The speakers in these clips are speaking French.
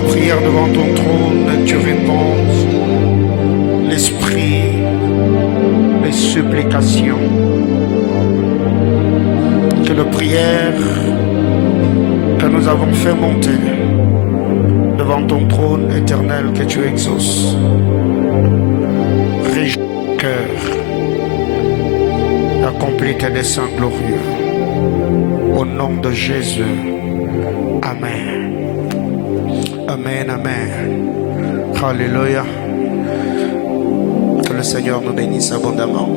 la prière devant ton trône, tu réponds l'esprit, les supplications. Que la prière que nous avons fait monter devant ton trône éternel que tu exauces réjouit le cœur, accomplis tes desseins glorieux. Au nom de Jésus. Amen. Amen, amen. Alléluia. Que le Seigneur nous bénisse abondamment.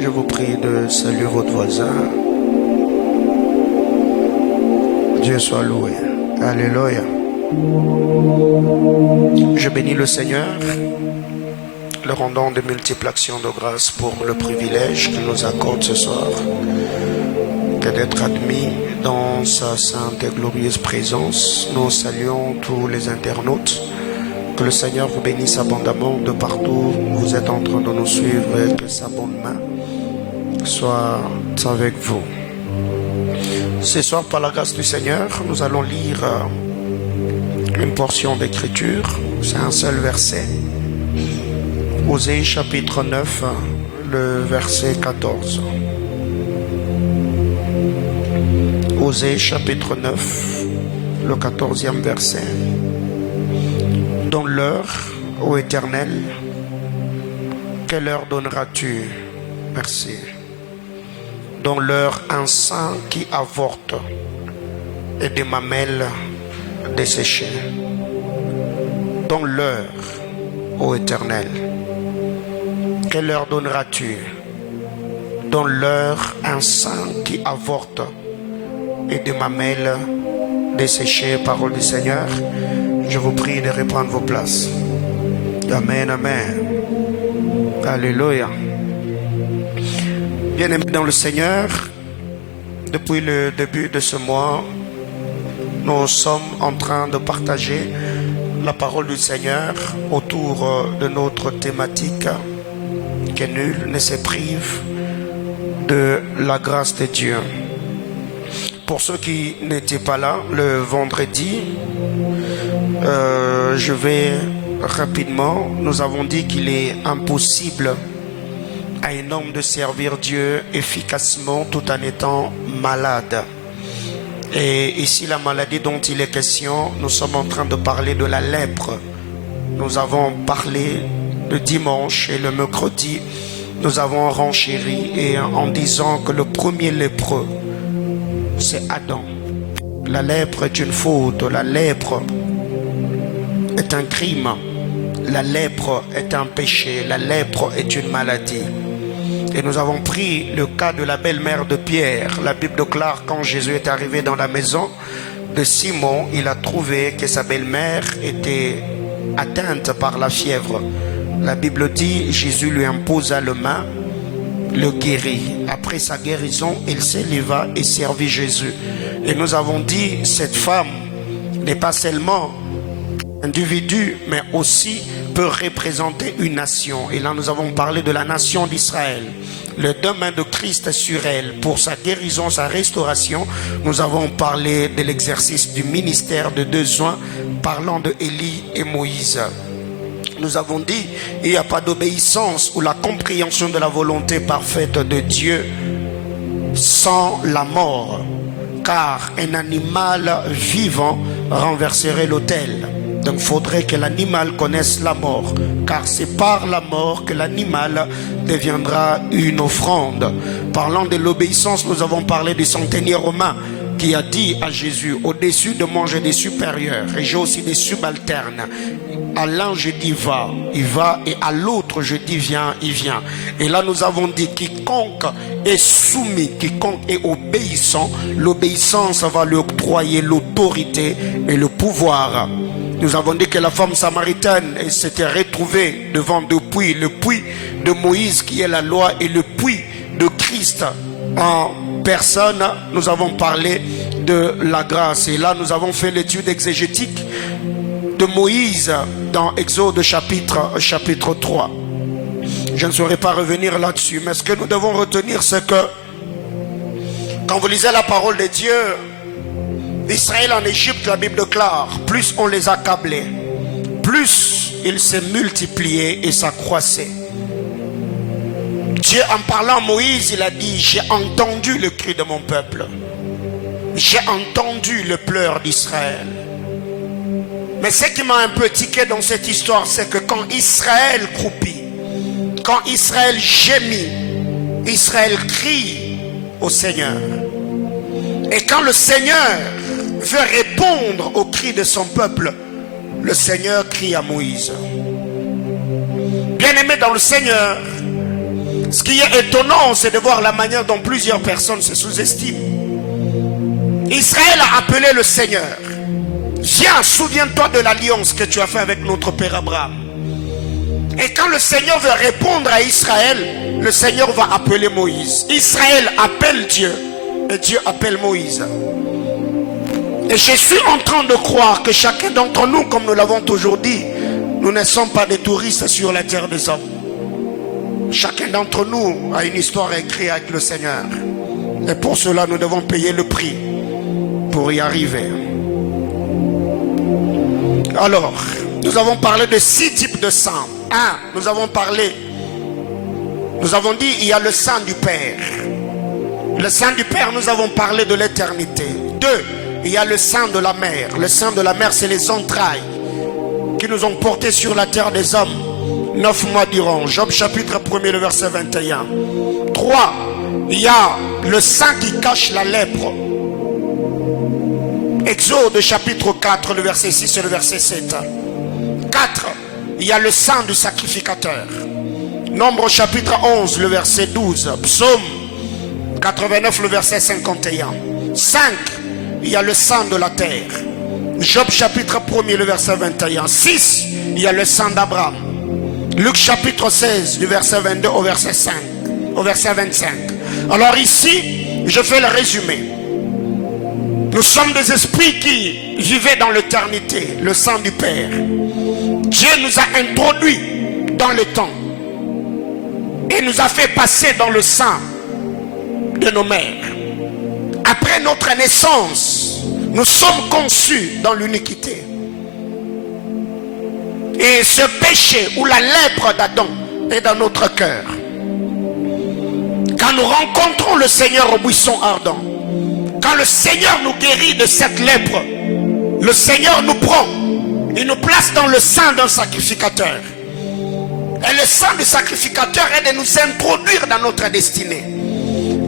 Je vous prie de saluer votre voisin. Dieu soit loué. Alléluia. Je bénis le Seigneur, le rendant de multiples actions de grâce pour le privilège qu'il nous accorde ce soir, que d'être admis dans sa sainte et glorieuse présence. Nous saluons tous les internautes. Que le Seigneur vous bénisse abondamment de partout où vous êtes en train de nous suivre et que sa bonne main soit avec vous. Ce soir, par la grâce du Seigneur, nous allons lire une portion d'écriture. C'est un seul verset. Osée chapitre 9, le verset 14. Osée chapitre 9, le 14e verset. Dans l'heure, ô Éternel, quelle heure donneras-tu? Merci. Dans l'heure, un sein qui avorte et des mamelles desséchées. Dans l'heure, ô Éternel, quelle heure donneras-tu? Dans l'heure, un sein qui avorte et des mamelles desséchées. Parole du Seigneur. Je vous prie de reprendre vos places. Amen, amen. Alléluia. Bien-aimés dans le Seigneur, depuis le début de ce mois, nous sommes en train de partager la parole du Seigneur autour de notre thématique que nul ne se prive de la grâce de Dieu. Pour ceux qui n'étaient pas là le vendredi, je vais rapidement. Nous avons dit qu'il est impossible à un homme de servir Dieu efficacement tout en étant malade. Et ici, la maladie dont il est question, nous sommes en train de parler de la lèpre. Nous avons parlé le dimanche et le mercredi, nous avons renchéri et en disant que le premier lépreux, c'est Adam. La lèpre est une faute, la lèpre est un crime, la lèpre est un péché, la lèpre est une maladie. Et nous avons pris le cas de la belle-mère de Pierre. La Bible déclare quand Jésus est arrivé dans la maison de Simon, il a trouvé que sa belle-mère était atteinte par la fièvre. La Bible dit, Jésus lui imposa la main, le guérit. Après sa guérison, il s'éleva et servit Jésus. Et nous avons dit, cette femme n'est pas seulement individu, mais aussi peut représenter une nation. Et là, nous avons parlé de la nation d'Israël. Le domaine de Christ est sur elle pour sa guérison, sa restauration. Nous avons parlé de l'exercice du ministère de deux soins, parlant de Élie et Moïse. Nous avons dit, il n'y a pas d'obéissance ou la compréhension de la volonté parfaite de Dieu sans la mort, car un animal vivant renverserait l'autel. Donc il faudrait que l'animal connaisse la mort, car c'est par la mort que l'animal deviendra une offrande. Parlant de l'obéissance, nous avons parlé du centenier romain qui a dit à Jésus, au-dessus de moi j'ai des supérieurs et j'ai aussi des subalternes. À l'un je dis va, il va, et à l'autre je dis viens, il vient. Et là nous avons dit quiconque est soumis, quiconque est obéissant, l'obéissance va lui octroyer l'autorité et le pouvoir. Nous avons dit que la femme samaritaine s'était retrouvée devant le puits de Moïse qui est la loi et le puits de Christ en personne. Nous avons parlé de la grâce et là nous avons fait l'étude exégétique de Moïse dans Exode chapitre 3. Je ne saurais pas revenir là-dessus, mais ce que nous devons retenir, c'est que quand vous lisez la parole de Dieu, Israël en Égypte, la Bible déclare, plus on les accablait, plus ils se multipliaient et s'accroissaient. Dieu, en parlant à Moïse, il a dit, j'ai entendu le cri de mon peuple. J'ai entendu le pleur d'Israël. Mais ce qui m'a un peu tiqué dans cette histoire, c'est que quand Israël croupit, quand Israël gémit, Israël crie au Seigneur. Et quand le Seigneur veut répondre au cri de son peuple, le Seigneur crie à Moïse. Bien-aimé dans le Seigneur, ce qui est étonnant, c'est de voir la manière dont plusieurs personnes se sous-estiment. Israël a appelé le Seigneur. Viens, souviens-toi de l'alliance que tu as faite avec notre père Abraham. Et quand le Seigneur veut répondre à Israël, le Seigneur va appeler Moïse. Israël appelle Dieu et Dieu appelle Moïse. Et je suis en train de croire que chacun d'entre nous, comme nous l'avons toujours dit, nous ne sommes pas des touristes sur la terre des hommes. Chacun d'entre nous a une histoire écrite avec le Seigneur. Et pour cela, nous devons payer le prix pour y arriver. Alors, nous avons parlé de 6 types de sang. Nous avons dit, il y a le sang du Père. Le sang du Père, nous avons parlé de l'éternité. 2, il y a le sang de la mère. Le sang de la mère, c'est les entrailles qui nous ont portés sur la terre des hommes 9 mois durant. Job chapitre 1er, le verset 21. 3, il y a le sang qui cache la lèpre. Exode chapitre 4, le verset 6 et le verset 7. 4, il y a le sang du sacrificateur. Nombre chapitre 11, le verset 12. Psaume 89, le verset 51. 5, il y a le sang de la terre. Job chapitre 1er, le verset 21. 6, il y a le sang d'Abraham. Luc chapitre 16, du verset 22 au verset 5, au verset 25. Alors ici, je fais le résumé. Nous sommes des esprits qui vivaient dans l'éternité, le sang du Père. Dieu nous a introduits dans le temps et nous a fait passer dans le sang de nos mères. Après notre naissance, nous sommes conçus dans l'iniquité. Et ce péché ou la lèpre d'Adam est dans notre cœur. Quand nous rencontrons le Seigneur au buisson ardent, quand le Seigneur nous guérit de cette lèpre, le Seigneur nous prend et nous place dans le sang d'un sacrificateur. Et le sang du sacrificateur est de nous introduire dans notre destinée.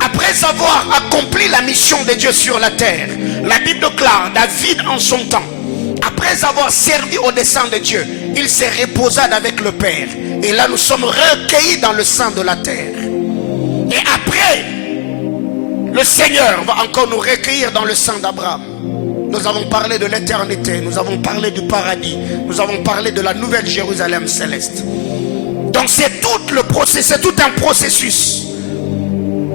Après avoir accompli la mission de Dieu sur la terre, la Bible déclare, David en son temps, après avoir servi au dessein de Dieu, il s'est reposé avec le Père. Et là nous sommes recueillis dans le sang de la terre. Et après, le Seigneur va encore nous recueillir dans le sang d'Abraham. Nous avons parlé de l'éternité, nous avons parlé du paradis, nous avons parlé de la nouvelle Jérusalem céleste. Donc c'est tout le processus, c'est tout un processus.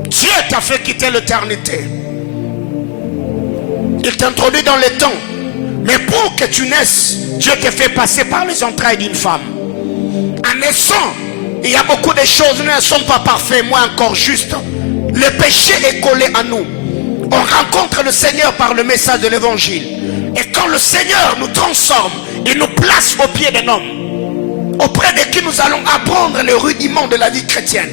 Dieu t'a fait quitter l'éternité. Il t'introduit dans les temps. Mais pour que tu naisses, Dieu te fait passer par les entrailles d'une femme. En naissant, il y a beaucoup de choses, nous ne sommes pas parfaits, moi encore juste. Le péché est collé à nous. On rencontre le Seigneur par le message de l'évangile. Et quand le Seigneur nous transforme, il nous place au pied d'un homme, auprès de qui nous allons apprendre les rudiments de la vie chrétienne.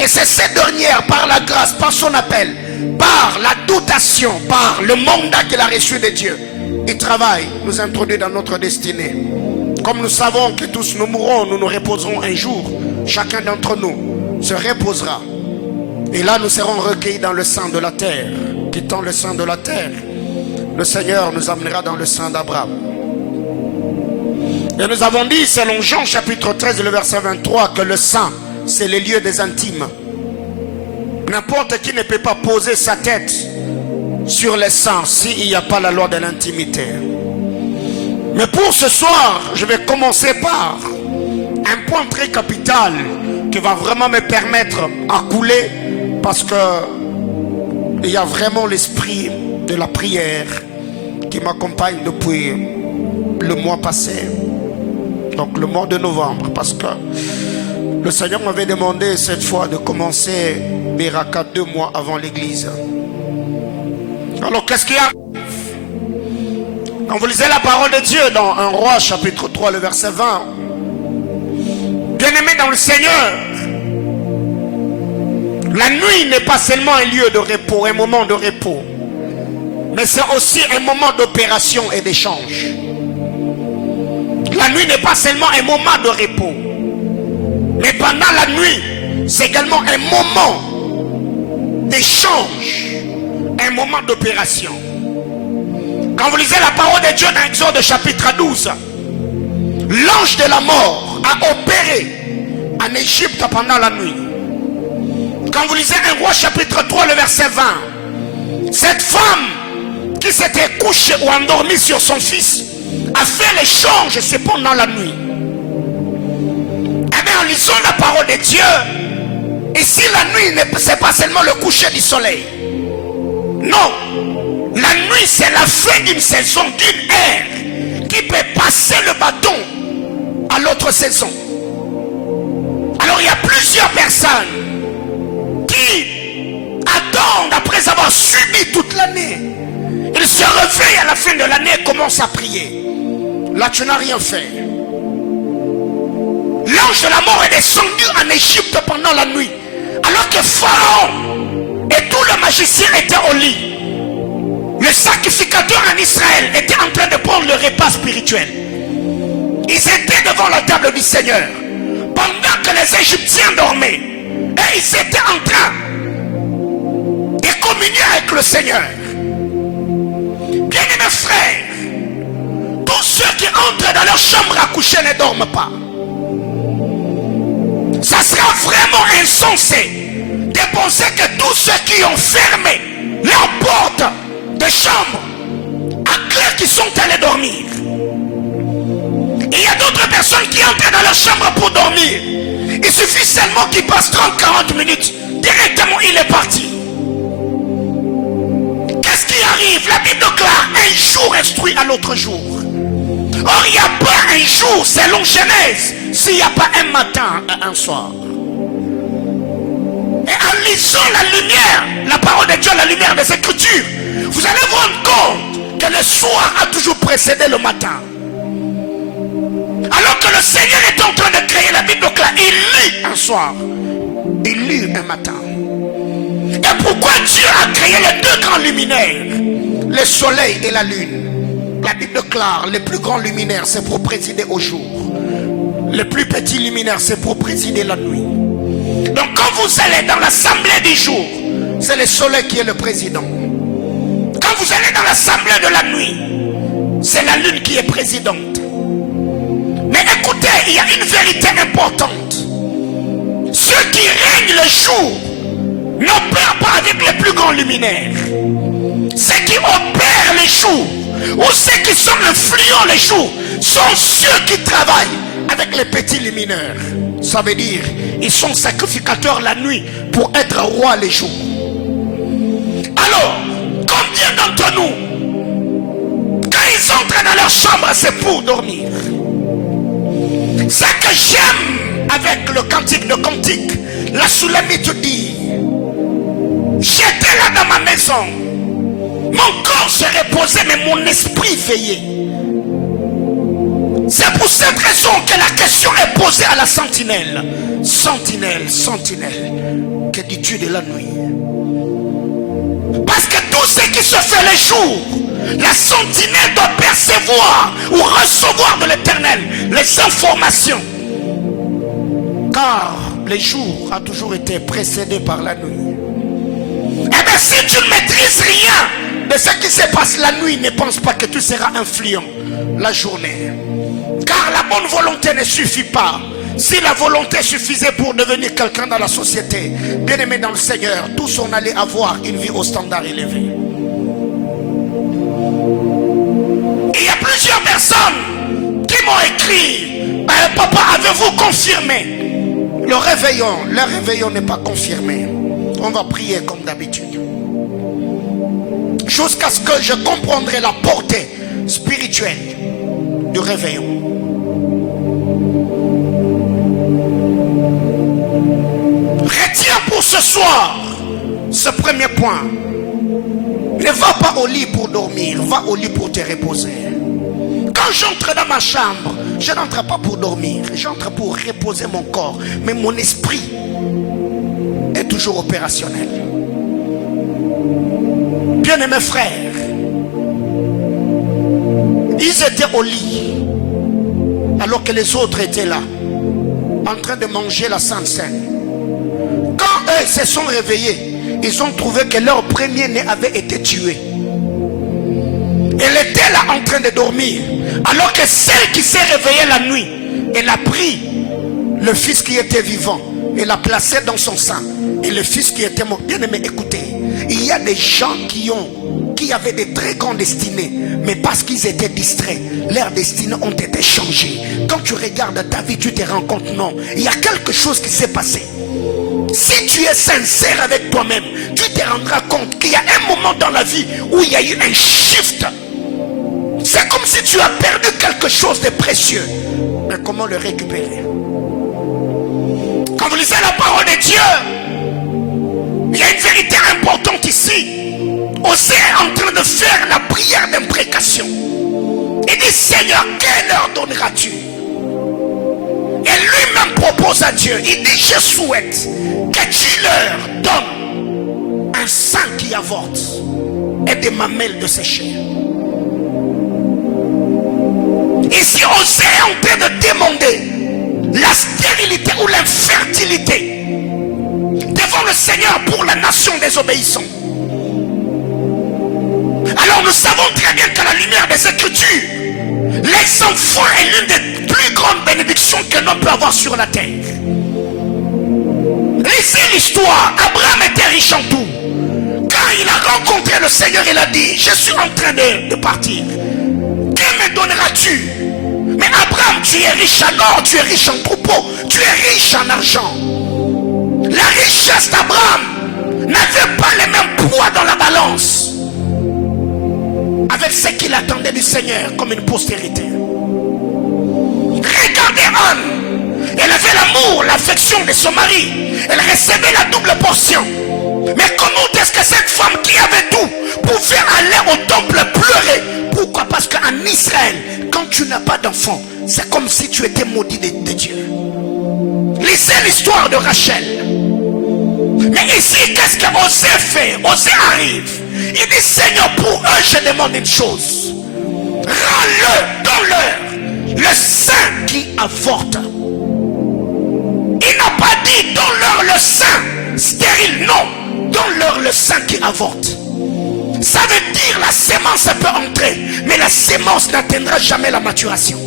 Et c'est cette dernière, par la grâce, par son appel, par la dotation, par le mandat qu'il a reçu de Dieu, il travaille, nous introduit dans notre destinée. Comme nous savons que tous nous mourrons, nous nous reposerons un jour. Chacun d'entre nous se reposera. Et là nous serons recueillis dans le sang de la terre. Quittant le sang de la terre, le Seigneur nous amènera dans le sang d'Abraham. Et nous avons dit, selon Jean chapitre 13, le verset 23, que le sang, c'est les lieux des intimes. N'importe qui ne peut pas poser sa tête sur le sang s'il n'y a pas la loi de l'intimité. Mais pour ce soir, je vais commencer par un point très capital qui va vraiment me permettre à couler, parce que il y a vraiment l'esprit de la prière qui m'accompagne depuis le mois passé, donc le mois de novembre, parce que le Seigneur m'avait demandé cette fois de commencer Beraka 2 mois avant l'église. Alors qu'est-ce qu'il y a? Quand vous lisez la parole de Dieu dans 1 Roi chapitre 3 le verset 20, bien-aimés dans le Seigneur, la nuit n'est pas seulement un lieu de repos, un moment de repos, mais c'est aussi un moment d'opération et d'échange. La nuit n'est pas seulement un moment de repos, mais pendant la nuit, c'est également un moment d'échange, un moment d'opération. Quand vous lisez la parole de Dieu dans Exode chapitre 12, l'ange de la mort a opéré en Égypte pendant la nuit. Quand vous lisez 1 Roi chapitre 3 le verset 20, cette femme qui s'était couchée ou endormie sur son fils a fait l'échange pendant la nuit. Eh bien, en lisant la parole de Dieu, ici la nuit, c'est pas seulement le coucher du soleil. Non, la nuit c'est la fin d'une saison, d'une ère qui peut passer le bâton à l'autre saison. Alors il y a plusieurs personnes qui attendent après avoir subi toute l'année. Ils se réveillent à la fin de l'année et commencent à prier. Là tu n'as rien fait. L'ange de la mort est descendu en Égypte pendant la nuit, alors que Pharaon et tout le magicien étaient au lit. Le sacrificateur en Israël était en train de prendre le repas spirituel. Ils étaient devant la table du Seigneur pendant que les Égyptiens dormaient, et ils étaient en train de communier avec le Seigneur. Bien-aimés frères, tous ceux qui entrent dans leur chambre à coucher ne dorment pas. Ça sera vraiment insensé de penser que tous ceux qui ont fermé leurs portes de chambre à clé qui sont allés dormir. Et il y a d'autres personnes qui entrent dans leur chambre pour dormir. Il suffit seulement qu'ils passent 30-40 minutes. Directement, il est parti. Qu'est-ce qui arrive? La Bible déclare un jour instruit à l'autre jour. Or, il n'y a pas un jour, selon Genèse, s'il n'y a pas un matin et un soir. Et en lisant la lumière, la parole de Dieu, la lumière des Écritures, vous allez vous rendre compte que le soir a toujours précédé le matin. Alors que le Seigneur est en train de créer, la Bible déclare, il lit un soir, il lit un matin. Et pourquoi Dieu a créé les deux grands luminaires, le soleil et la lune? La Bible déclare, les plus grands luminaires c'est pour présider au jour, les plus petits luminaires c'est pour présider la nuit. Donc quand vous allez dans l'assemblée du jour, c'est le soleil qui est le président. Quand vous allez dans l'assemblée de la nuit, c'est la lune qui est présidente. Mais écoutez, il y a une vérité importante. Ceux qui règnent le jour n'opèrent pas avec les plus grands luminaires. Ceux qui opèrent les jours, ou ceux qui sont influents les jours, sont ceux qui travaillent avec les petits luminaires. Ça veut dire, ils sont sacrificateurs la nuit pour être rois les jours. Alors, combien d'entre nous, quand ils entrent dans leur chambre, c'est pour dormir? Ce que j'aime avec le cantique de cantique, la Soulamite dit, j'étais là dans ma maison, mon corps se reposait mais mon esprit veillait. C'est pour cette raison que la question est posée à la sentinelle. Sentinelle, sentinelle, que dis-tu de la nuit? Parce que tout ce qui se fait les jours, la sentinelle doit percevoir ou recevoir de l'Éternel les informations. Car le jour a toujours été précédé par la nuit. Eh bien, si tu ne maîtrises rien de ce qui se passe la nuit, ne pense pas que tu seras influent la journée. Car la bonne volonté ne suffit pas. Si la volonté suffisait pour devenir quelqu'un dans la société, bien aimé dans le Seigneur, tous on allait avoir une vie au standard élevé. Il y a plusieurs personnes qui m'ont écrit, papa, avez-vous confirmé? Le réveillon n'est pas confirmé. On va prier comme d'habitude. Jusqu'à ce que je comprendrai la portée spirituelle du réveillon. Retiens pour ce soir ce premier point. Ne va pas au lit pour dormir, va au lit pour te reposer. Quand j'entre dans ma chambre, je n'entre pas pour dormir, j'entre pour reposer mon corps, mais mon esprit est toujours opérationnel. Bien-aimés frères, ils étaient au lit alors que les autres étaient là en train de manger la Sainte Seine. Quand eux se sont réveillés, ils ont trouvé que leur premier-né avait été tué. Elle était là en train de dormir, alors que celle qui s'est réveillée la nuit, elle a pris le fils qui était vivant et l'a placé dans son sein, et le fils qui était mort. Bien aimé, écoutez, il y a des gens qui avaient des très grandes destinées, mais parce qu'ils étaient distraits, leurs destinées ont été changées. Quand tu regardes ta vie, tu te rends compte, non, il y a quelque chose qui s'est passé. Si tu es sincère avec toi-même, tu te rendras compte qu'il y a un moment dans la vie où il y a eu un shift. C'est comme si tu as perdu quelque chose de précieux. Mais comment le récupérer? Quand vous lisez la parole de Dieu, il y a une vérité importante ici. Osée est en train de faire la prière d'imprécation. Il dit, Seigneur, quelle heure donneras-tu? Et lui-même propose à Dieu, il dit, je souhaite que tu leur donnes un sang qui avorte et des mamelles de sécher. Ici, Osée est en train de demander la stérilité ou l'infertilité devant le Seigneur pour la nation désobéissante. Alors nous savons très bien qu'à la lumière des Écritures, les enfants est l'une des plus grandes bénédictions que l'on peut avoir sur la terre. Lisez l'histoire. Abraham était riche en tout. Quand il a rencontré le Seigneur, il a dit, je suis en train de partir. Que me donneras-tu? Mais Abraham, tu es riche en or, tu es riche en troupeaux, tu es riche en argent. La richesse d'Abraham n'avait pas le même poids dans la balance avec ce qu'il attendait du Seigneur comme une postérité. Regardez Anne, elle avait l'amour, l'affection de son mari, elle recevait la double portion. Mais comment est-ce que cette femme qui avait tout pouvait aller au temple pleurer? Pourquoi? Parce qu'en Israël, quand tu n'as pas d'enfant, c'est comme si tu étais maudit de Dieu. Lisez l'histoire de Rachel. Mais ici, qu'est-ce que Osée fait? Osée arrive. Il dit, Seigneur, pour eux, je demande une chose. Rends-le, donne-leur le sein qui avorte. Il n'a pas dit, donne-leur le sein stérile. Non, donne-leur le sein qui avorte. Ça veut dire la sémence peut entrer, mais la sémence n'atteindra jamais la maturation.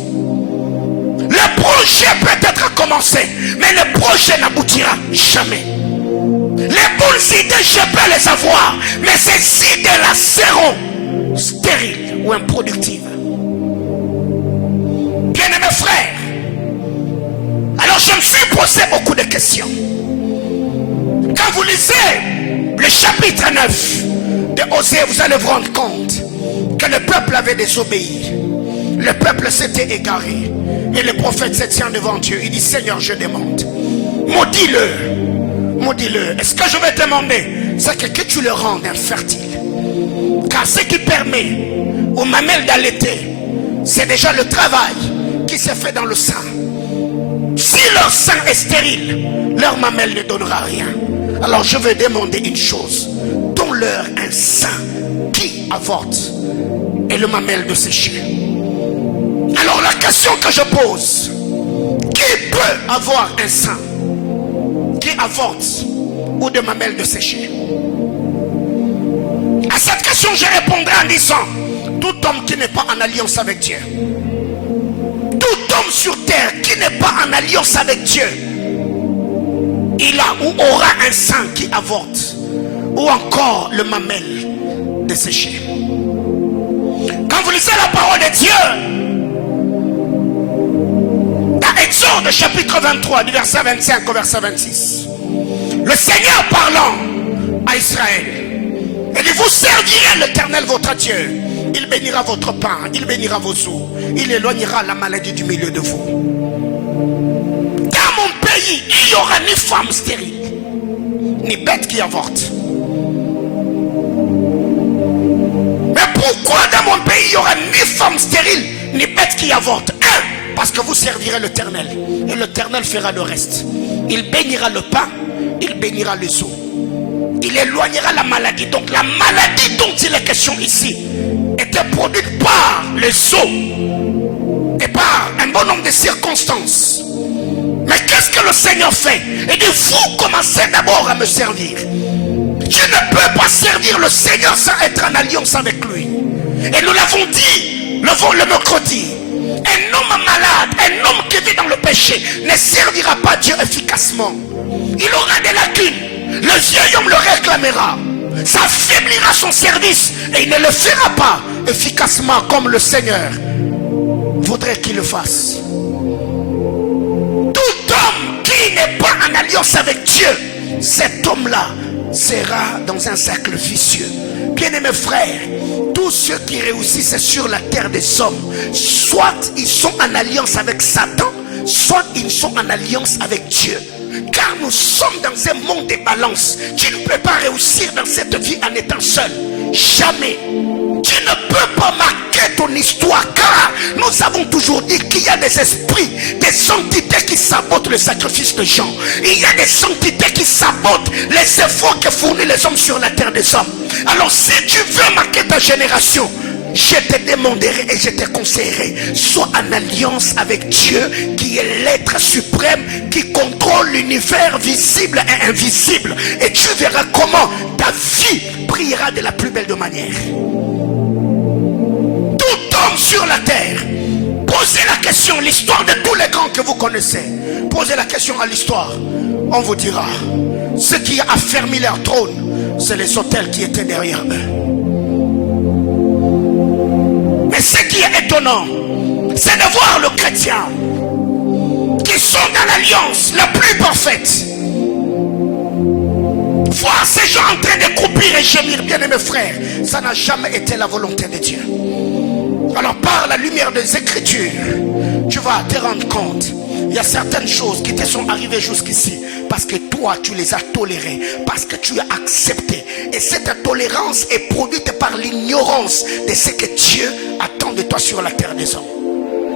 Le projet peut-être commencé, mais le projet n'aboutira jamais. Les bonnes idées, je peux les avoir, mais ces idées-là seront stériles ou improductives. Bien-aimés frères, alors je me suis posé beaucoup de questions. Quand vous lisez le chapitre 9 de Osée, vous allez vous rendre compte que le peuple avait désobéi. Le peuple s'était égaré. Et le prophète se tient devant Dieu. Il dit, Seigneur, je demande, maudis-le. Maudis-le. Et ce que je vais te demander, c'est que tu le rendes infertile. Car ce qui permet aux mamelles d'allaiter, c'est déjà le travail qui s'est fait dans le sein. Si leur sein est stérile, leur mamelle ne donnera rien. Alors je vais demander une chose. Donne-leur un sein qui avorte et le mamelle de sécher. Alors la question que je pose, qui peut avoir un sein qui avorte ou de mamelle de sécher? À cette question je répondrai en disant, tout homme qui n'est pas en alliance avec Dieu, tout homme sur terre qui n'est pas en alliance avec Dieu, il a ou aura un sein qui avorte ou encore le mamelle desséché. Quand vous lisez la parole de Dieu dans Exode chapitre 23 du verset 25 au verset 26, le Seigneur parlant à Israël, il dit, vous servirez l'Éternel votre Dieu, il bénira votre pain, il bénira vos eaux, il éloignera la maladie du milieu de vous. Dans mon pays, il n'y aura ni femme stérile, ni bête qui avorte. Pourquoi dans mon pays il n'y aura ni femme stérile, ni bête qui avorte? Parce que vous servirez l'Éternel. Et l'Éternel fera le reste. Il bénira le pain, il bénira les eaux. Il éloignera la maladie. Donc la maladie dont il est question ici était produite par les eaux et par un bon nombre de circonstances. Mais qu'est-ce que le Seigneur fait? Il dit, vous commencez d'abord à me servir. Tu ne peux pas servir le Seigneur sans être en alliance avec lui. Et nous l'avons dit le mercredi. Un homme malade, un homme qui vit dans le péché ne servira pas Dieu efficacement. Il aura des lacunes. Le vieil homme le réclamera. Ça affaiblira son service et il ne le fera pas efficacement comme le Seigneur voudrait qu'il le fasse. Tout homme qui n'est pas en alliance avec Dieu, cet homme-là sera dans un cercle vicieux. Bien-aimés frères, tous ceux qui réussissent sur la terre des hommes, soit ils sont en alliance avec Satan, soit ils sont en alliance avec Dieu. Car nous sommes dans un monde de balance. Tu ne peux pas réussir dans cette vie en étant seul. Jamais. Tu ne peux pas marquer ton histoire, car nous avons toujours dit qu'il y a des esprits, des entités qui sabotent le sacrifice de Jean. Il y a des entités qui sabotent les efforts que fournissent les hommes sur la terre des hommes. Alors si tu veux marquer ta génération, je te demanderai et je te conseillerai, sois en alliance avec Dieu qui est l'être suprême qui contrôle l'univers visible et invisible, et tu verras comment ta vie brillera de la plus belle de manière. Tout homme sur la terre, posez la question, l'histoire de tous les grands que vous connaissez, posez la question à l'histoire, on vous dira, ce qui a affermi leur trône, c'est les autels qui étaient derrière eux. Mais ce qui est étonnant, c'est de voir le chrétien qui sont dans l'alliance la plus parfaite. Voir ces gens en train de croupir et gémir, bien aimés frères, ça n'a jamais été la volonté de Dieu. Alors par la lumière des Écritures, tu vas te rendre compte, il y a certaines choses qui te sont arrivées jusqu'ici parce que toi tu les as tolérées, parce que tu as accepté. Et cette tolérance est produite par l'ignorance de ce que Dieu attend de toi sur la terre des hommes.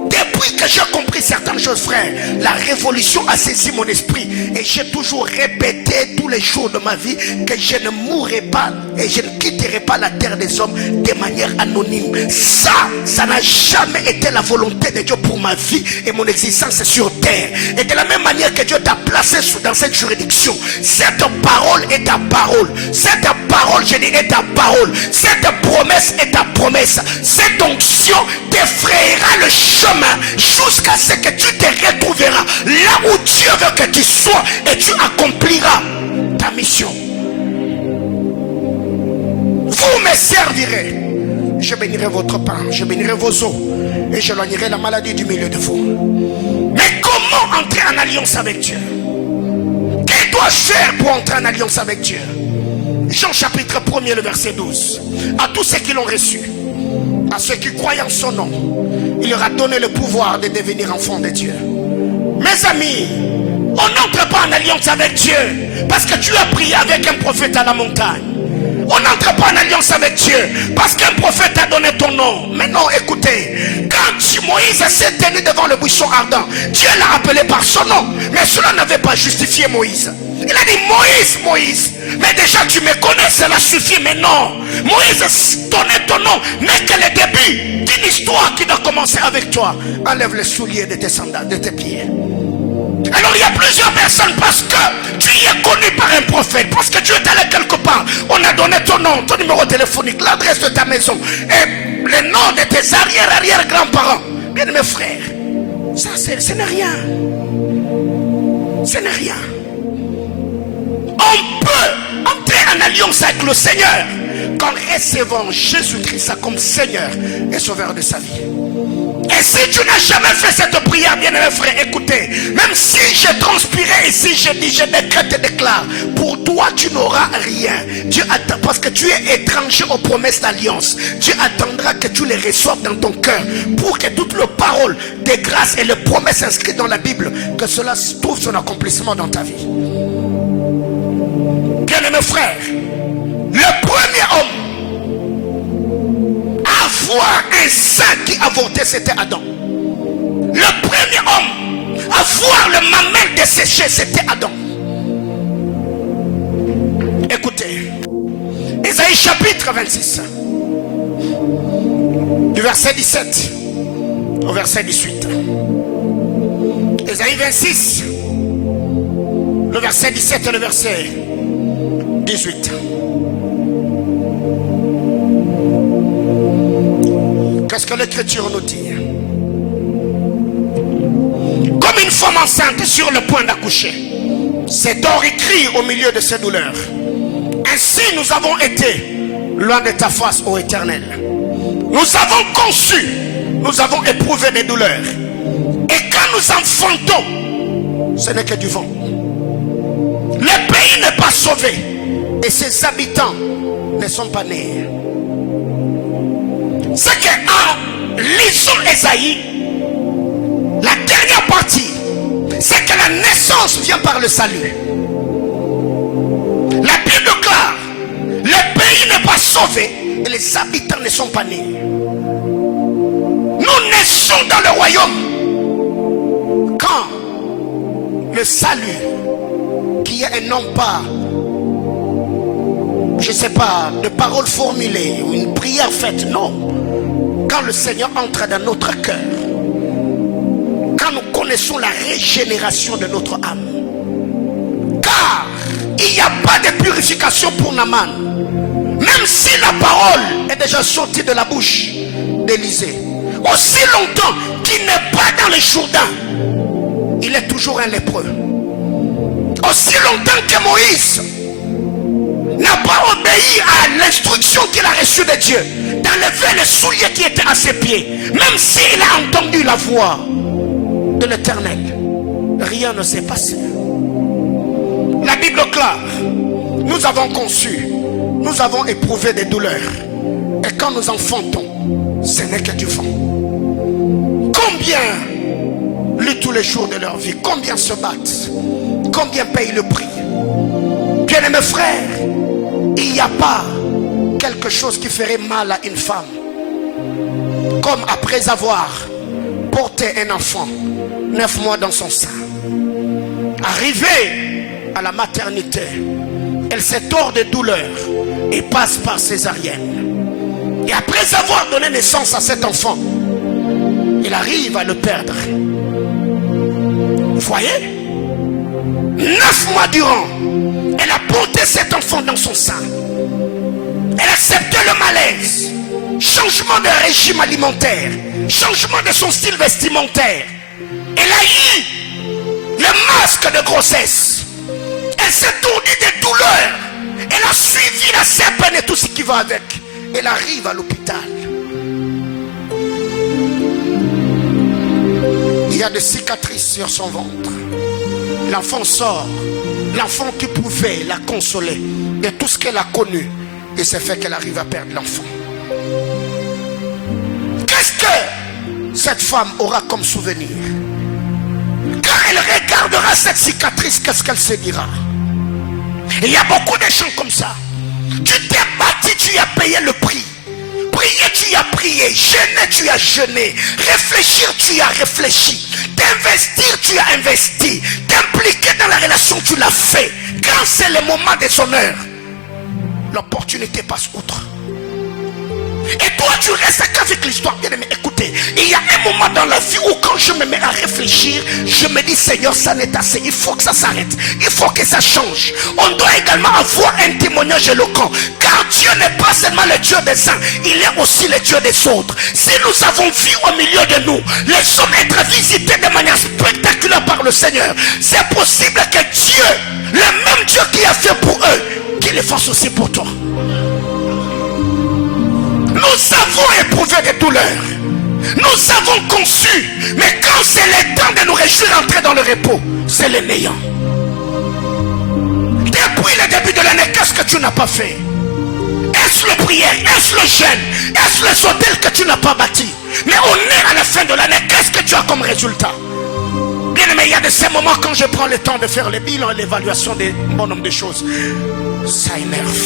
Depuis que j'ai compris certaines choses, frère, la révolution a saisi mon esprit. Et j'ai toujours répété tous les jours de ma vie que je ne mourrai pas et je ne quitterai pas la terre des hommes de manière anonyme. Ça n'a jamais été la volonté de Dieu pour ma vie et mon existence sur terre. Et de la même manière que Dieu t'a placé dans cette juridiction, cette parole est ta parole. Cette parole, je dis, est ta parole. Cette promesse est ta promesse. Cette onction t'effrayera le chemin jusqu'à ce que tu te retrouveras là où Dieu veut que tu sois et tu accompliras ta mission. Vous me servirez, je bénirai votre pain, je bénirai vos eaux et j'éloignerai la maladie du milieu de vous. Mais comment entrer en alliance avec Dieu? Que dois-je faire pour entrer en alliance avec Dieu? Jean chapitre 1er, le verset 12. À tous ceux qui l'ont reçu, à ceux qui croient en son nom, il leur a donné le pouvoir de devenir enfants de Dieu. Mes amis, on n'entre pas en alliance avec Dieu parce que tu as prié avec un prophète à la montagne. On n'entre pas en alliance avec Dieu parce qu'un prophète a donné ton nom. Mais non, écoutez, quand Moïse s'est tenu devant le buisson ardent, Dieu l'a appelé par son nom. Mais cela n'avait pas justifié Moïse. Il a dit, Moïse, Moïse, mais déjà tu me connais, cela suffit. Mais non, Moïse, donnait ton nom n'est que le début d'une histoire qui doit commencer avec toi. Enlève les souliers de tes sandales, de tes pieds. Alors il y a plusieurs personnes, parce que tu y es connu par un prophète, parce que tu es allé quelque part, on a donné ton nom, ton numéro téléphonique, l'adresse de ta maison et le nom de tes arrière-grands-parents. Bien mes frères, ça ce n'est rien. Ce n'est rien. On peut entrer en alliance avec le Seigneur qu'en recevant Jésus-Christ comme Seigneur et Sauveur de sa vie. Et si tu n'as jamais fait cette prière, bien aimé frère, écoutez, même si je transpirais ici, je dis, je décrète et déclare, pour toi tu n'auras rien. Dieu attend, parce que tu es étranger aux promesses d'alliance. Dieu attendra que tu les reçoives dans ton cœur pour que toutes les paroles de grâce et les promesses inscrites dans la Bible, que cela trouve son accomplissement dans ta vie. Bien aimé frère, le premier homme voir un saint qui avortait, c'était Adam. Le premier homme à voir le mamelle desséché, c'était Adam. Écoutez, Ésaïe chapitre 26, du verset 17 au verset 18. Ésaïe 26, le verset 17 et le verset 18. Qu'est-ce que l'Écriture nous dit? Comme une femme enceinte sur le point d'accoucher, ses dents crient au milieu de ses douleurs. Ainsi nous avons été loin de ta face, ô Éternel. Nous avons conçu, nous avons éprouvé des douleurs. Et quand nous enfantons, ce n'est que du vent. Le pays n'est pas sauvé et ses habitants ne sont pas nés. C'est qu'en lisant Ésaïe, la dernière partie, c'est que la naissance vient par le salut. La Bible déclare, le pays n'est pas sauvé et les habitants ne sont pas nés. Nous naissons dans le royaume quand le salut, qui est non pas, je ne sais pas, de paroles formulées ou une prière faite, non. Quand le Seigneur entre dans notre cœur, quand nous connaissons la régénération de notre âme, car il n'y a pas de purification pour Naaman, même si la parole est déjà sortie de la bouche d'Élisée. Aussi longtemps qu'il n'est pas dans le Jourdain, il est toujours un lépreux. Aussi longtemps que Moïse n'a pas obéi à l'instruction qu'il a reçue de Dieu d'enlever les souliers qui étaient à ses pieds, même s'il a entendu la voix de l'Éternel, rien ne s'est passé. La Bible clare, nous avons conçu, nous avons éprouvé des douleurs, et quand nous enfantons, ce n'est que du vent. Combien luttent tous les jours de leur vie, combien se battent, combien payent le prix. Bien-aimés frères, il n'y a pas quelque chose qui ferait mal à une femme comme après avoir porté un enfant 9 mois dans son sein, arrivée à la maternité, elle se tord de douleur et passe par césarienne, et après avoir donné naissance à cet enfant, elle arrive à le perdre. Vous voyez, 9 mois durant, elle a porté cet enfant dans son sein. Elle acceptait le malaise, changement de régime alimentaire, changement de son style vestimentaire. Elle a eu le masque de grossesse. Elle s'est tournée des douleurs. Elle a suivi la serpent et tout ce qui va avec. Elle arrive à l'hôpital. Il y a des cicatrices sur son ventre. L'enfant sort. L'enfant qui pouvait la consoler de tout ce qu'elle a connu, et c'est fait qu'elle arrive à perdre l'enfant. Qu'est-ce que cette femme aura comme souvenir? Quand elle regardera cette cicatrice, qu'est-ce qu'elle se dira? Il y a beaucoup de gens comme ça. Tu t'es battu, tu as payé le prix. Prier, tu as prié. Jeûner, tu as jeûné. Réfléchir, tu as réfléchi. T'investir, tu as investi. T'impliquer dans la relation, tu l'as fait. Quand c'est le moment de son heure, l'opportunité passe outre. Et toi, tu restes qu'avec l'histoire. Bien aimé, écoutez, il y a un moment dans la vie où quand je me mets à réfléchir, je me dis, Seigneur, ça n'est assez. Il faut que ça s'arrête. Il faut que ça change. On doit également avoir un témoignage éloquent. Car Dieu n'est pas seulement le Dieu des uns, il est aussi le Dieu des autres. Si nous avons vu au milieu de nous les hommes être visités de manière spectaculaire par le Seigneur, c'est possible que Dieu, le même Dieu qui a fait pour eux, qu'il le fasse aussi pour toi. Nous avons éprouvé des douleurs. Nous avons conçu. Mais quand c'est le temps de nous réjouir, entrer dans le repos, c'est le meilleur. Depuis le début de l'année, qu'est-ce que tu n'as pas fait? Est-ce le prière? Est-ce le jeûne? Est-ce les hôtels que tu n'as pas bâtis? Mais on est à la fin de l'année, qu'est-ce que tu as comme résultat? Bien aimé, il y a de ces moments quand je prends le temps de faire le bilan et l'évaluation des bon nombre de choses, ça énerve.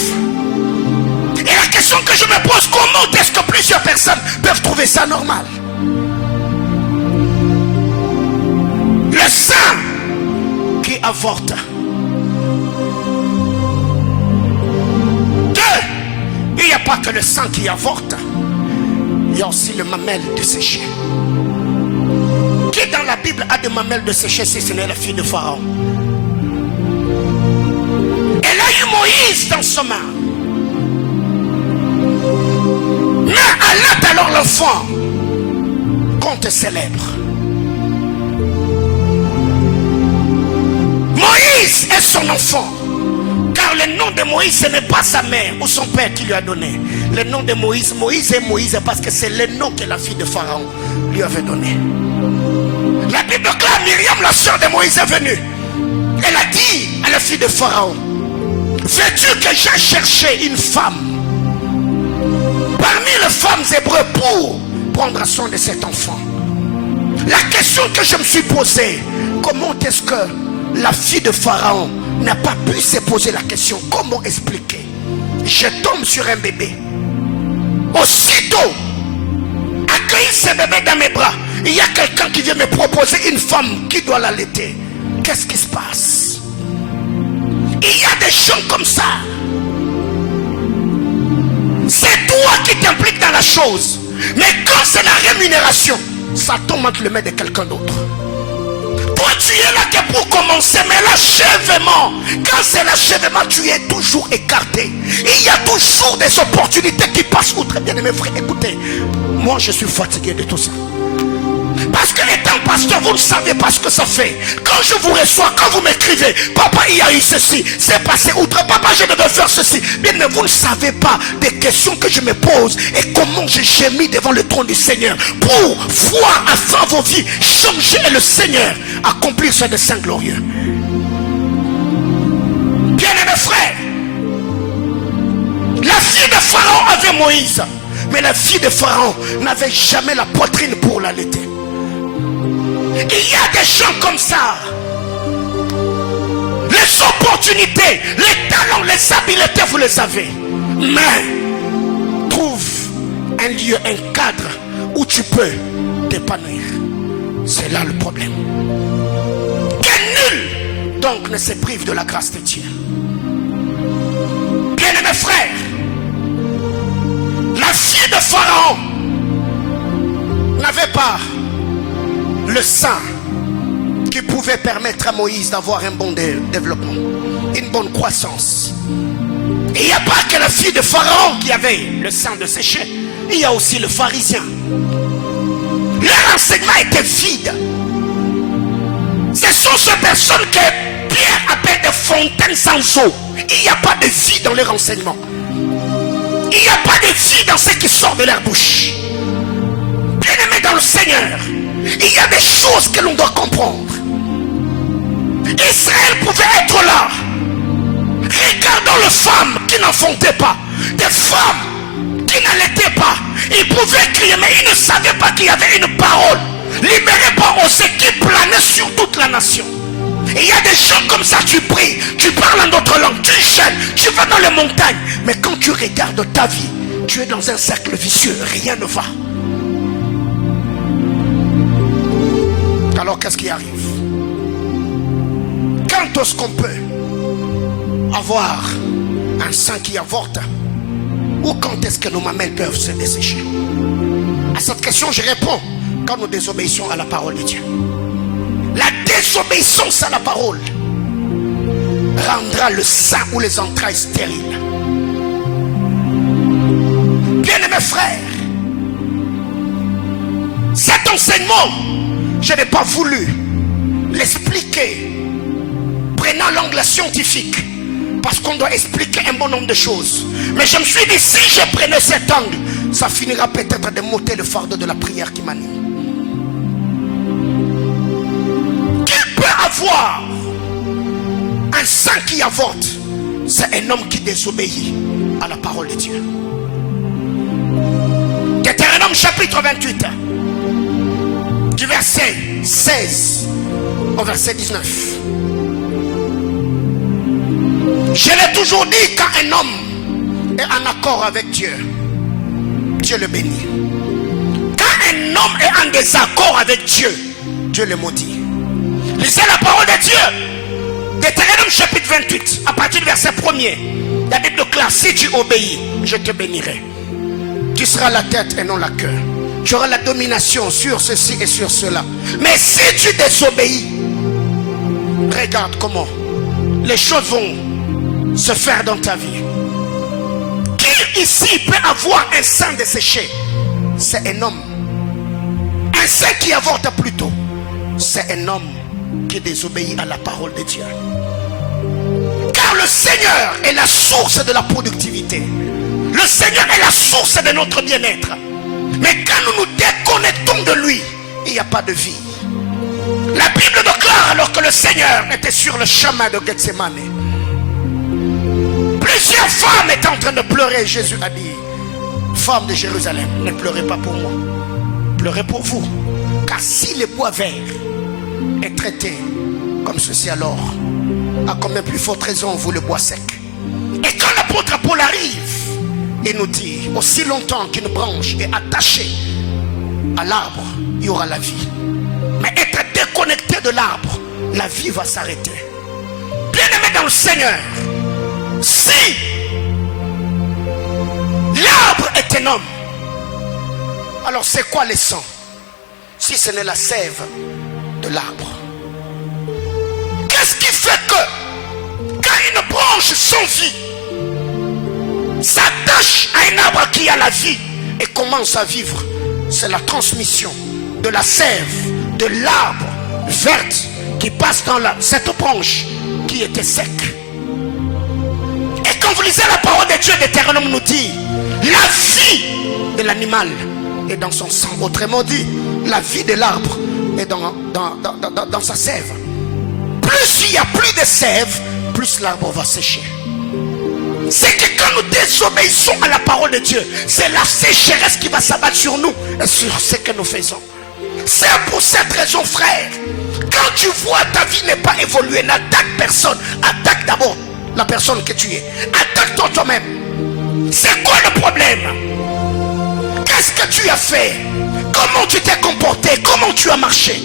Et la question que je me pose, comment est-ce que plusieurs personnes peuvent trouver ça normal? Le sang qui avorte. 2, il n'y a pas que le sang qui avorte. Il y a aussi le mamelle desséché. Qui dans la Bible a des mamelles desséchées si ce n'est la fille de Pharaon? Elle a eu Moïse dans son main. Mais allait alors l'enfant qu'on te célèbre. Moïse est son enfant. Car le nom de Moïse, ce n'est pas sa mère ou son père qui lui a donné. Le nom de Moïse, Moïse est Moïse parce que c'est le nom que la fille de Pharaon lui avait donné. La Bible déclare, Myriam, la soeur de Moïse, est venue. Elle a dit à la fille de Pharaon, veux-tu que j'ai cherché une femme parmi les femmes hébreues pour prendre soin de cet enfant? La question que je me suis posée, comment est-ce que la fille de Pharaon n'a pas pu se poser la question? Comment expliquer? Je tombe sur un bébé. Aussitôt, accueillir ce bébé dans mes bras, il y a quelqu'un qui vient me proposer une femme qui doit l'allaiter. Qu'est-ce qui se passe? Il y a des gens comme ça. C'est toi qui t'impliques dans la chose. Mais quand c'est la rémunération, ça tombe entre les mains de quelqu'un d'autre. Toi tu es là que pour commencer, mais l'achèvement, quand c'est l'achèvement, tu es toujours écarté. Il y a toujours des opportunités qui passent outre. Bien aimé frère, écoutez, moi je suis fatigué de tout ça. Parce que étant pasteur, vous ne savez pas ce que ça fait. Quand je vous reçois, quand vous m'écrivez, papa il y a eu ceci, c'est passé outre, papa je devais faire ceci. Bien, mais vous ne savez pas des questions que je me pose et comment je gémis devant le trône du Seigneur pour voir afin vos vies changer et le Seigneur accomplir ce dessein glorieux. Bien aimé frère, la fille de Pharaon avait Moïse, mais la fille de Pharaon n'avait jamais la poitrine pour l'allaiter. Il y a des gens comme ça. Les opportunités, les talents, les habiletés, vous les avez. Mais trouve un lieu, un cadre où tu peux t'épanouir. C'est là le problème. Que nul donc ne se prive de la grâce de Dieu. Bien-aimés frères, la fille de Pharaon n'avait pas le sang qui pouvait permettre à Moïse d'avoir un bon développement, une bonne croissance. Et il n'y a pas que la fille de Pharaon qui avait le sang de sécher. Il y a aussi le pharisien. Leur enseignement était vide. Ce sont ces personnes que Pierre appelle des fontaines sans eau. Il n'y a pas de vie dans leur enseignement. Il n'y a pas de vie dans ce qui sort de leur bouche. Bien-aimés dans le Seigneur, il y a des choses que l'on doit comprendre. Israël pouvait être là. Regardons les femmes qui n'enfantaient pas, des femmes qui n'allaitaient pas. Ils pouvaient crier, mais ils ne savaient pas qu'il y avait une parole libérée par eux qui planait sur toute la nation. Et il y a des gens comme ça, tu pries, tu parles en d'autres langues, tu jeûnes, tu vas dans les montagnes. Mais quand tu regardes ta vie, tu es dans un cercle vicieux, rien ne va. Alors qu'est-ce qui arrive? Quand est-ce qu'on peut avoir un sang qui avorte? Ou quand est-ce que nos mamelles peuvent se dessécher? À cette question je réponds: quand nous désobéissons à la parole de Dieu. La désobéissance à la parole rendra le sang ou les entrailles stériles. Bien-aimés frères, cet enseignement, je n'ai pas voulu l'expliquer prenant l'angle scientifique, parce qu'on doit expliquer un bon nombre de choses. Mais je me suis dit, si je prenais cet angle, ça finira peut-être de m'ôter le fardeau de la prière qui m'anime. Qui peut avoir un sang qui avorte? C'est un homme qui désobéit à la parole de Dieu. Deutéronome chapitre 28, du verset 16 au verset 19. Je l'ai toujours dit, quand un homme est en accord avec Dieu, Dieu le bénit. Quand un homme est en désaccord avec Dieu, Dieu le maudit. Lisez la parole de Dieu. Deutéronome chapitre 28, à partir du verset 1er. La Bible déclare, si tu obéis, je te bénirai. Tu seras la tête et non la queue. Tu auras la domination sur ceci et sur cela. Mais si tu désobéis, regarde comment les choses vont se faire dans ta vie. Qui ici peut avoir un sang desséché? C'est un homme. Un sang qui avorte plutôt, c'est un homme qui désobéit à la parole de Dieu. Car le Seigneur est la source de la productivité. Le Seigneur est la source de notre bien-être. Mais quand nous nous déconnectons de lui, il n'y a pas de vie. La Bible déclare, alors que le Seigneur était sur le chemin de Gethsemane, plusieurs femmes étaient en train de pleurer. Jésus a dit, femmes de Jérusalem, ne pleurez pas pour moi, pleurez pour vous. Car si le bois vert est traité comme ceci, alors à combien plus forte raison vous le bois sec? Et quand l'apôtre Paul arrive, il nous dit, aussi longtemps qu'une branche est attachée à l'arbre, il y aura la vie. Mais être déconnecté de l'arbre, la vie va s'arrêter. Bien-aimé dans le Seigneur, si l'arbre est un homme, alors c'est quoi le sang? Si ce n'est la sève de l'arbre. Qu'est-ce qui fait que quand une branche sans vie s'attache à un arbre qui a la vie et commence à vivre, c'est la transmission de la sève de l'arbre verte qui passe dans cette branche qui était sec. Et quand vous lisez la parole de Dieu, Deutéronome nous dit, la vie de l'animal est dans son sang. Autrement dit, la vie de l'arbre est dans sa sève. Plus il n'y a plus de sève, plus l'arbre va sécher. C'est que quand nous désobéissons à la parole de Dieu, c'est la sécheresse qui va s'abattre sur nous et sur ce que nous faisons. C'est pour cette raison, frère, quand tu vois ta vie n'est pas évoluée, n'attaque personne. Attaque d'abord la personne que tu es. Attaque-toi toi-même. C'est quoi le problème? Qu'est-ce que tu as fait? Comment tu t'es comporté? Comment tu as marché?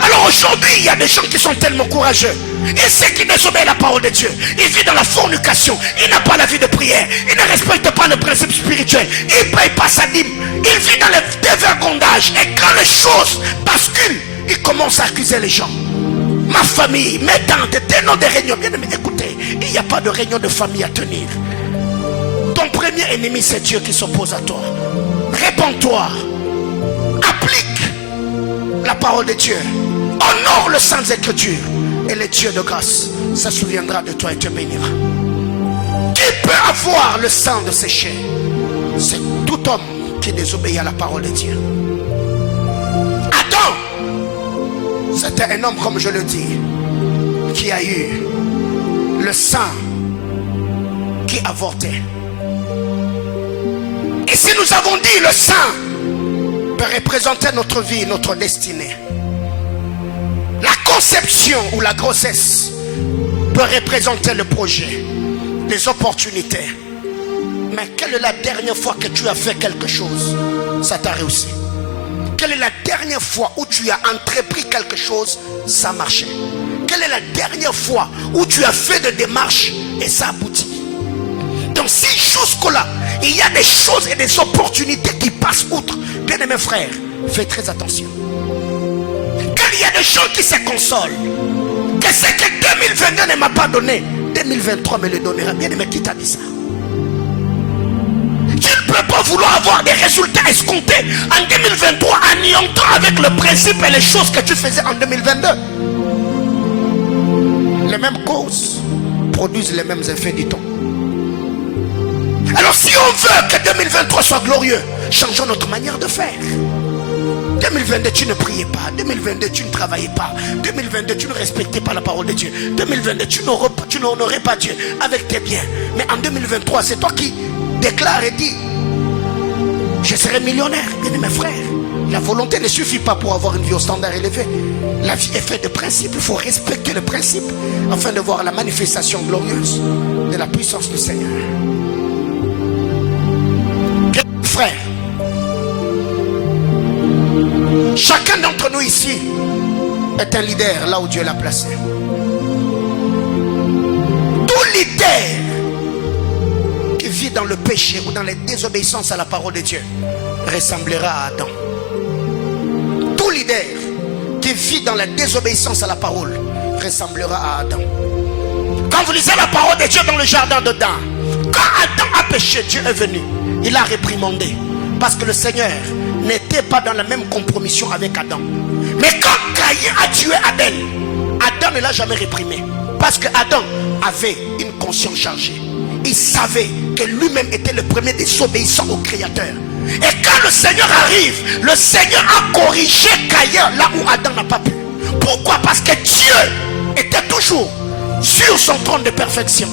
Alors aujourd'hui, il y a des gens qui sont tellement courageux. Et ceux qui désobéissent la parole de Dieu, ils vivent dans la fornication, ils n'ont pas la vie de prière, ils ne respectent pas le principe spirituel, ils ne payent pas sa dîme, ils vivent dans le dévergondage. Et quand les choses basculent, ils commencent à accuser les gens. Ma famille, mes tantes, tenons des réunions. Bien aimé, écoutez, il n'y a pas de réunion de famille à tenir. Ton premier ennemi, c'est Dieu qui s'oppose à toi. Répands-toi, applique la parole de Dieu, honore le Saint Écriture, et le Dieu de grâce se souviendra de toi et te bénira. Qui peut avoir le sang de sécher? C'est tout homme qui désobéit à la parole de Dieu. Adam, c'était un homme, comme je le dis, qui a eu le sang qui avortait. Et si nous avons dit le sang peut représenter notre vie, notre destinée, la conception ou la grossesse peut représenter le projet, les opportunités. Mais quelle est la dernière fois que tu as fait quelque chose, ça t'a réussi? Quelle est la dernière fois où tu as entrepris quelque chose, ça marchait? Quelle est la dernière fois où tu as fait des démarches et ça aboutit? Donc si jusque-là, il y a des choses et des opportunités qui passent outre, bien aimé frère, fais très attention. Quand il y a des gens qui se consolent, que ce que 2022 ne m'a pas donné, 2023 me le donnera. Bien aimé, qui t'a dit ça? Tu ne peux pas vouloir avoir des résultats escomptés en 2023 en y entrant avec le principe et les choses que tu faisais en 2022. Les mêmes causes produisent les mêmes effets du temps. Alors si on veut que 2023 soit glorieux, changeons notre manière de faire. 2022 tu ne priais pas, 2022 tu ne travaillais pas, 2022 tu ne respectais pas la parole de Dieu, 2022 tu n'honorais pas Dieu avec tes biens. Mais en 2023 c'est toi qui déclares et dis, je serai millionnaire. Bien aimé frère, la volonté ne suffit pas pour avoir une vie au standard élevé. La vie est faite de principes, il faut respecter le principe afin de voir la manifestation glorieuse de la puissance du Seigneur. frères, chacun d'entre nous ici est un leader là où Dieu l'a placé. Tout leader qui vit dans le péché ou dans la désobéissance à la parole de Dieu ressemblera à Adam. Tout leader qui vit dans la désobéissance à la parole ressemblera à Adam. Quand vous lisez la parole de Dieu dans le jardin d'Éden, quand Adam a péché, Dieu est venu, il a réprimandé, parce que le Seigneur n'était pas dans la même compromission avec Adam. Mais quand Caïn a tué Abel, Adam ne l'a jamais réprimé, parce que Adam avait une conscience chargée. Il savait que lui-même était le premier désobéissant au Créateur. Et quand le Seigneur arrive, le Seigneur a corrigé Caïn là où Adam n'a pas pu. Pourquoi? Parce que Dieu était toujours sur son trône de perfection.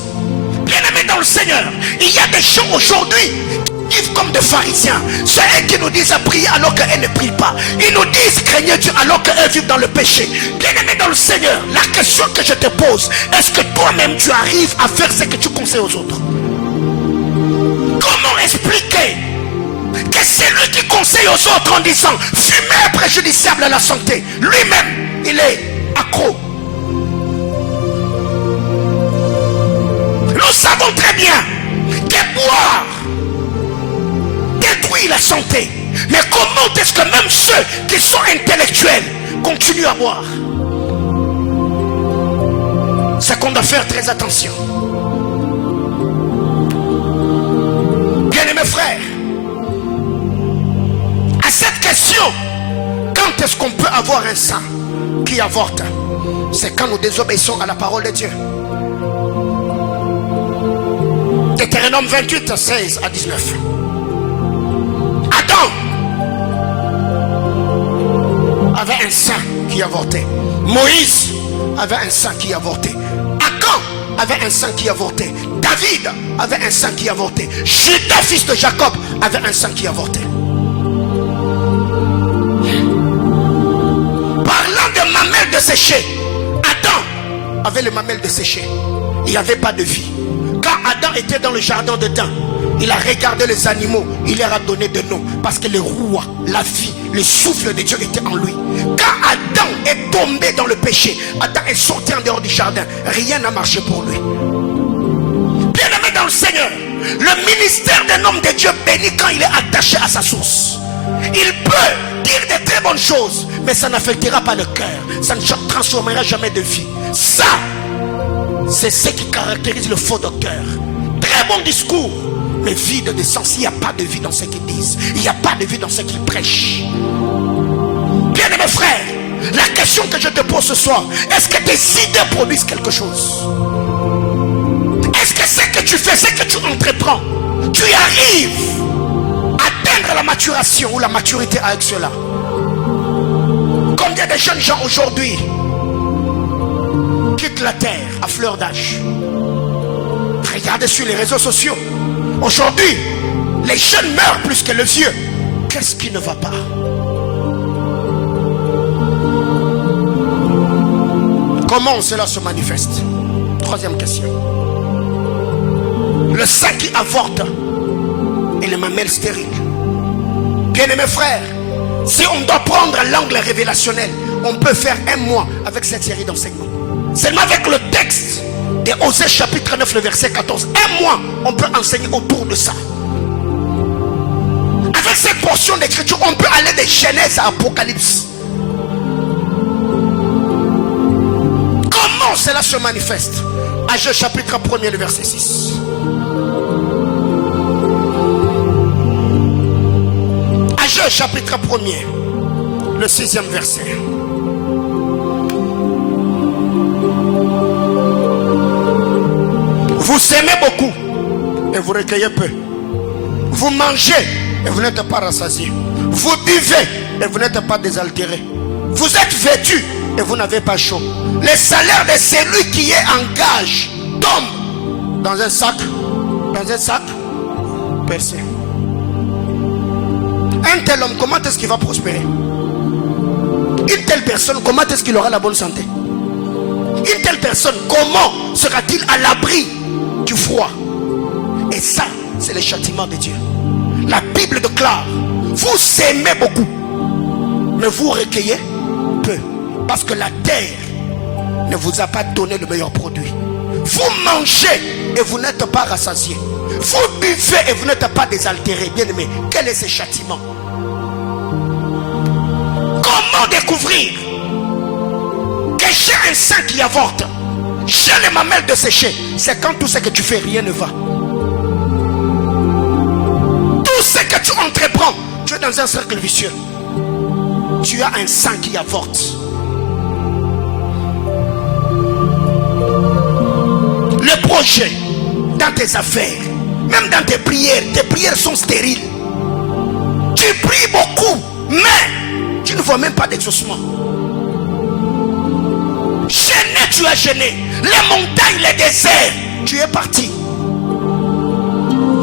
Bien-aimés dans le Seigneur, il y a des gens aujourd'hui qui vivent comme des pharisiens. C'est eux qui nous disent à prier alors qu'eux ne prient pas. Ils nous disent craignez Dieu alors qu'eux vivent dans le péché. Bien-aimés dans le Seigneur, la question que je te pose, est-ce que toi-même tu arrives à faire ce que tu conseilles aux autres? Comment expliquer que c'est lui qui conseille aux autres en disant fumer est préjudiciable à la santé, lui-même il est accro? Nous savons très bien que boire détruit la santé. Mais comment est-ce que même ceux qui sont intellectuels continuent à boire? C'est qu'on doit faire très attention. Bien-aimés frères, à cette question, quand est-ce qu'on peut avoir un sang qui avorte? C'est quand nous désobéissons à la parole de Dieu. Deutéronome 28, 16 à 19. Adam avait un sang qui avortait. Moïse avait un sang qui avortait. Akan avait un sang qui avortait. David avait un sang qui avortait. Judas, fils de Jacob, avait un sang qui avortait. Parlant de mamelles desséchées, Adam avait les mamelles desséchées. Il n'y avait pas de vie. Quand Adam était dans le jardin d'Éden, il a regardé les animaux, il leur a donné des noms, parce que le roi, la vie, le souffle de Dieu était en lui. Quand Adam est tombé dans le péché, Adam est sorti en dehors du jardin, rien n'a marché pour lui. Bien-aimé dans le Seigneur, le ministère d'un homme de Dieu béni quand il est attaché à sa source. Il peut dire de très bonnes choses, mais ça n'affectera pas le cœur, ça ne transformera jamais de vie. Ça, c'est ce qui caractérise le faux docteur. Très bon discours, mais vide de sens. Il n'y a pas de vie dans ce qu'ils disent. Il n'y a pas de vie dans ce qu'ils prêchent. Bien-aimés frères, la question que je te pose ce soir, est-ce que tes idées produisent quelque chose? Est-ce que ce que tu fais, ce que tu entreprends, tu y arrives à atteindre la maturation ou la maturité avec cela? Combien de jeunes gens aujourd'hui quittent la terre à fleur d'âge? Regardez sur les réseaux sociaux. Aujourd'hui, les jeunes meurent plus que les vieux. Qu'est-ce qui ne va pas? Comment cela se manifeste? Troisième question. Le sang qui avorte et les mamelles stériles. Bien-aimés frères, si on doit prendre l'angle révélationnel, on peut faire un mois avec cette série d'enseignements. Seulement avec le texte de Osée chapitre 9, le verset 14. Un mois, on peut enseigner autour de ça. Avec cette portion d'écriture, on peut aller de Genèse à Apocalypse. Comment cela se manifeste? Ageux chapitre 1er, le verset 6. Ageux chapitre 1er, le 6e verset. Vous semez beaucoup et vous recueillez peu. Vous mangez et vous n'êtes pas rassasiés. Vous buvez et vous n'êtes pas désaltérés. Vous êtes vêtus et vous n'avez pas chaud. Le salaire de celui qui est en gage tombe dans un sac percé. Un tel homme, comment est-ce qu'il va prospérer? Une telle personne, comment est-ce qu'il aura la bonne santé? Une telle personne, comment sera-t-il à l'abri du froid? Et ça, c'est le châtiment de Dieu. La Bible déclare, vous semez beaucoup, mais vous recueillez peu. Parce que la terre ne vous a pas donné le meilleur produit. Vous mangez et vous n'êtes pas rassasié. Vous buvez et vous n'êtes pas désaltéré. Bien aimé, quel est ce châtiment? Comment découvrir que j'ai un sein qui avorte, j'ai les mamelles desséchées? C'est quand tout ce que tu fais, rien ne va. Tout ce que tu entreprends, tu es dans un cercle vicieux. Tu as un sang qui avorte. Le projet dans tes affaires, même dans tes prières sont stériles. Tu pries beaucoup, mais tu ne vois même pas d'exaucement. Gêné, tu as gêné. Les montagnes, les déserts, tu es parti.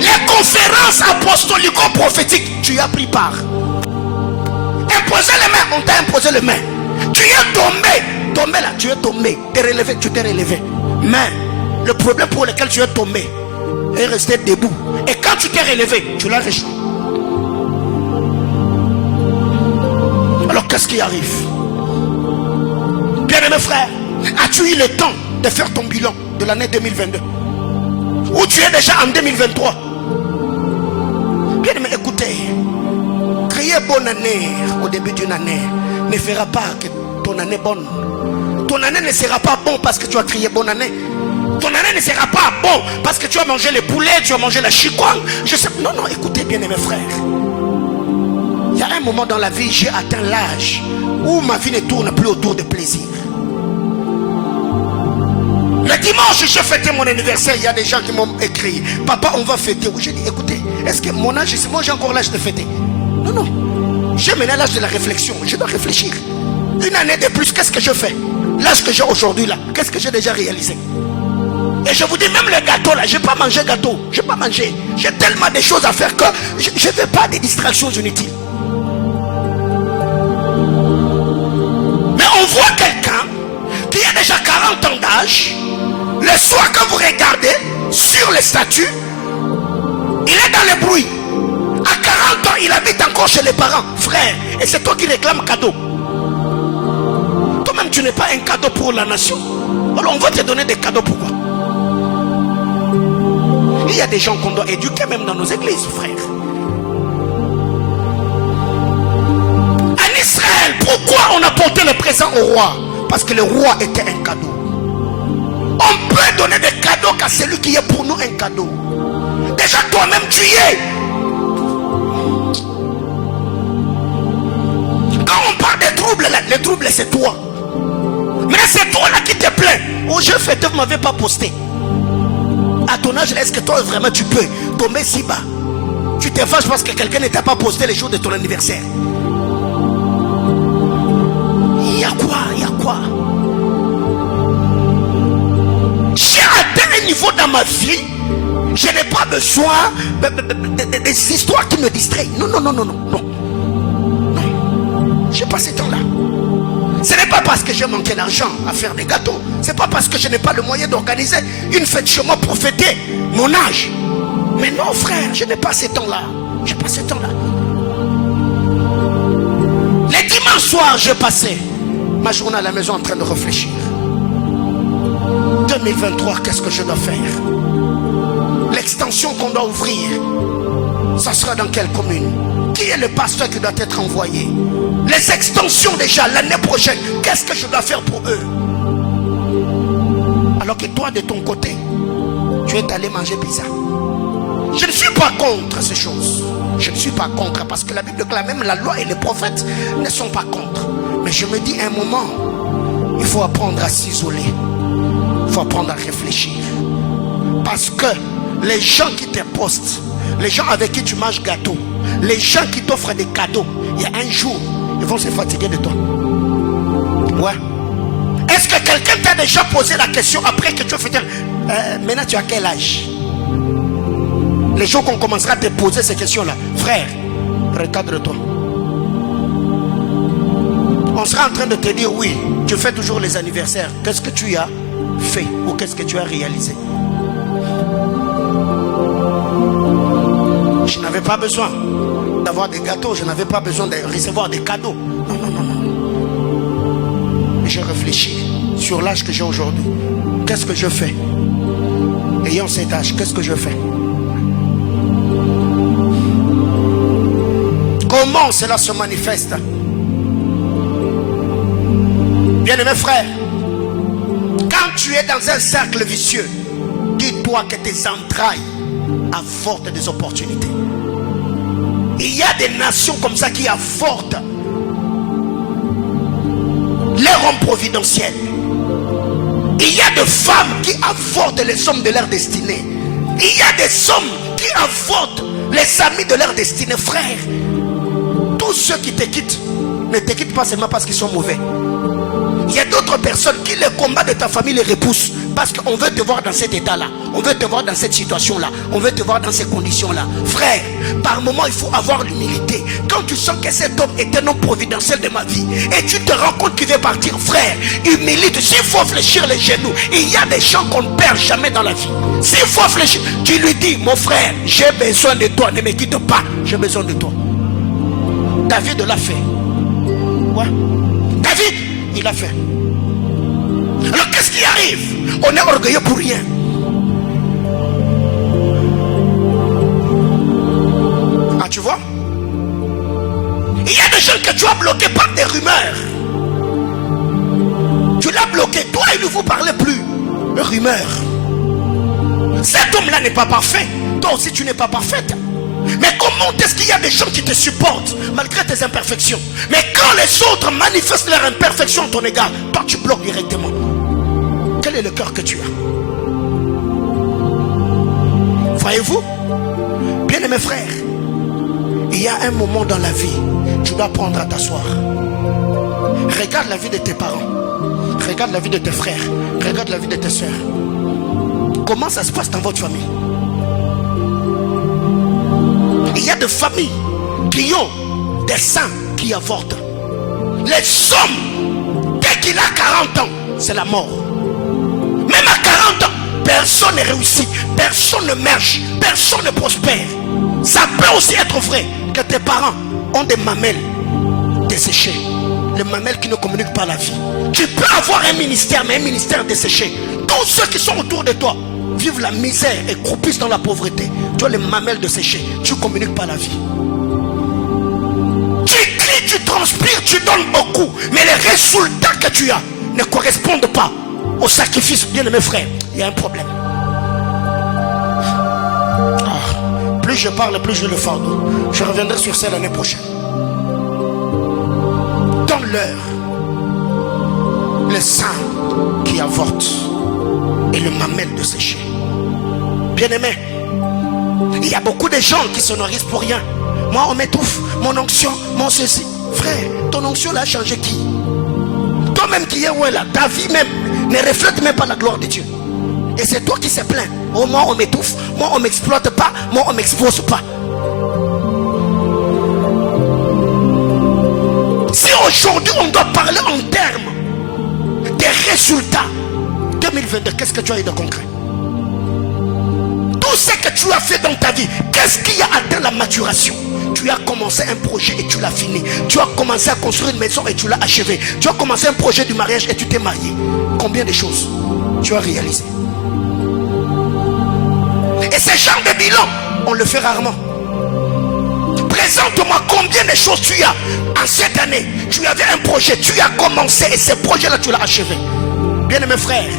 Les conférences apostolico-prophétiques, tu y as pris part. Imposer les mains, on t'a imposé les mains. Tu es tombé là, tu es tombé. T'es relevé, tu t'es relevé. Mais le problème pour lequel tu es tombé est resté debout. Et quand tu t'es relevé, tu l'as rejeté. Alors qu'est-ce qui arrive? Bien-aimé frère, as-tu eu le temps de faire ton bilan de l'année 2022? Ou tu es déjà en 2023? Bien-aimé, écoutez, crier bonne année au début d'une année ne fera pas que ton année bonne. Ton année ne sera pas bon parce que tu as crié bonne année. Ton année ne sera pas bon parce que tu as mangé les poulets, tu as mangé la chikwang. Je sais. Non, écoutez bien mes frères. Il y a un moment dans la vie, j'ai atteint l'âge où ma vie ne tourne plus autour de plaisir. Le dimanche, j'ai fêté mon anniversaire. Il y a des gens qui m'ont écrit, papa, on va fêter. J'ai dit, écoutez, est-ce que mon âge, moi j'ai encore l'âge de fêter? Non. J'ai maintenant l'âge de la réflexion. Je dois réfléchir. Une année de plus, qu'est-ce que je fais? L'âge que j'ai aujourd'hui là, qu'est-ce que j'ai déjà réalisé? Et je vous dis, même les gâteaux là, je n'ai pas mangé gâteau. Je n'ai pas mangé. J'ai tellement de choses à faire que je ne veux pas des distractions inutiles. Mais on voit quelqu'un qui a déjà 40 ans d'âge. Le soir, quand vous regardez sur les statuts, il est dans le bruit. À 40 ans, il habite encore chez les parents. Frère, et c'est toi qui réclames cadeau. Toi-même, tu n'es pas un cadeau pour la nation. Alors on va te donner des cadeaux, pourquoi? Il y a des gens qu'on doit éduquer même dans nos églises, frère. En Israël, pourquoi on a porté le présent au roi? Parce que le roi était un cadeau. On peut donner des cadeaux qu'à celui qui est pour nous un cadeau. Déjà toi-même tu y es. Quand on parle des troubles, là, les troubles c'est toi. Mais c'est toi là qui te plains. Oh, je fêtais, vous ne m'avez pas posté. À ton âge, est-ce que toi vraiment tu peux tomber si bas? Tu te fâches parce que quelqu'un ne t'a pas posté les jours de ton anniversaire. Il y a quoi? J'ai atteint un niveau dans ma vie. Je n'ai pas besoin des histoires qui me distraient. Non. J'ai pas ce temps-là. Ce n'est pas parce que j'ai manqué d'argent à faire des gâteaux. C'est pas parce que je n'ai pas le moyen d'organiser une fête chez moi pour fêter mon âge. Mais non, frère, je n'ai pas ce temps-là. J'ai pas ce temps-là. Les dimanches soirs, je passais ma journée à la maison en train de réfléchir. 2023, qu'est-ce que je dois faire? L'extension qu'on doit ouvrir, ça sera dans quelle commune? Qui est le pasteur qui doit être envoyé? Les extensions déjà l'année prochaine, qu'est-ce que je dois faire pour eux? Alors que toi de ton côté, tu es allé manger pizza. Je ne suis pas contre ces choses. Je ne suis pas contre parce que la Bible déclare, même la loi et les prophètes ne sont pas contre. Mais je me dis un moment, il faut apprendre à s'isoler. Il faut apprendre à réfléchir. Parce que les gens qui te postent, les gens avec qui tu manges gâteau, les gens qui t'offrent des cadeaux, il y a un jour, ils vont se fatiguer de toi. Ouais. Est-ce que quelqu'un t'a déjà posé la question après que tu as fait maintenant tu as quel âge? Les jours qu'on commencera à te poser ces questions-là, frère, recadre-toi. On sera en train de te dire oui, tu fais toujours les anniversaires. Qu'est-ce que tu as fait ou qu'est-ce que tu as réalisé? Je n'avais pas besoin d'avoir des gâteaux. Je n'avais pas besoin de recevoir des cadeaux. Non, non, non, non. Et j'ai réfléchi sur l'âge que j'ai aujourd'hui. Qu'est-ce que je fais? Ayant cet âge, qu'est-ce que je fais? Comment cela se manifeste? Bien-aimés frères, quand tu es dans un cercle vicieux, dis-toi que tes entrailles avortent des opportunités. Il y a des nations comme ça qui avortent les hommes providentiels. Il y a des femmes qui avortent les hommes de leur destinée. Il y a des hommes qui avortent les amis de leur destinée. Frère, tous ceux qui te quittent ne te quittent pas seulement parce qu'ils sont mauvais. Il y a d'autres personnes qui les combats de ta famille les repoussent parce qu'on veut te voir dans cet état-là, on veut te voir dans cette situation-là, on veut te voir dans ces conditions-là. Frère, par moment il faut avoir l'humilité. Quand tu sens que cet homme est un homme providentiel de ma vie et tu te rends compte qu'il veut partir, frère, humilie-toi. S'il faut fléchir les genoux, il y a des gens qu'on ne perd jamais dans la vie. S'il faut fléchir, tu lui dis, mon frère, j'ai besoin de toi, ne me quitte pas, j'ai besoin de toi. David l'a fait. Ouais. David, il l'a fait. Alors qu'est-ce qui arrive? On est orgueilleux pour rien. Ah, tu vois? Il y a des gens que tu as bloqués par des rumeurs. Tu l'as bloqué, toi il ne vous parlait plus. Rumeurs. Cet homme-là n'est pas parfait. Toi aussi tu n'es pas parfaite. Mais comment est-ce qu'il y a des gens qui te supportent malgré tes imperfections? Mais quand les autres manifestent leur imperfection à ton égard, toi tu bloques directement. Quel est le cœur que tu as? Voyez-vous, bien-aimés frères, il y a un moment dans la vie, tu dois apprendre à t'asseoir. Regarde la vie de tes parents, regarde la vie de tes frères, regarde la vie de tes soeurs. Comment ça se passe dans votre famille? Il y a des familles qui ont des seins qui avortent. Les hommes, dès qu'il a 40 ans, c'est la mort. Même à 40 ans, personne ne réussit, personne ne marche, personne ne prospère. Ça peut aussi être vrai que tes parents ont des mamelles desséchées. Les mamelles qui ne communiquent pas la vie. Tu peux avoir un ministère, mais un ministère desséché. Tous ceux qui sont autour de toi vivent la misère et croupissent dans la pauvreté. Tu as les mamelles desséchées, tu ne communiques pas la vie. Tu cries, tu transpires, tu donnes beaucoup, mais les résultats que tu as ne correspondent pas au sacrifice. Bien mes frères, il y a un problème. Plus je parle, plus je le fardeau. Je reviendrai sur ça l'année prochaine. Donne-leur le sang qui avorte et le mamelle de sécher. Bien-aimé, il y a beaucoup de gens qui se nourrissent pour rien. Moi on m'étouffe, mon onction, mon ceci. Frère, ton onction là a changé qui? Toi-même qui es où là, ta vie même ne reflète même pas la gloire de Dieu. Et c'est toi qui se plains. Oh, moi on m'étouffe, moi on m'exploite pas, moi on m'expose pas. Si aujourd'hui on doit parler en termes des résultats 2022, qu'est-ce que tu as eu de concret? Tout ce que tu as fait dans ta vie, qu'est-ce qui a atteint la maturation? Tu as commencé un projet et tu l'as fini. Tu as commencé à construire une maison et tu l'as achevé. Tu as commencé un projet du mariage et tu t'es marié. Combien de choses tu as réalisé? Et ce genre de bilan, on le fait rarement. Présente-moi combien de choses tu as en cette année. Tu avais un projet, tu as commencé et ce projet-là tu l'as achevé. Bien mes frères,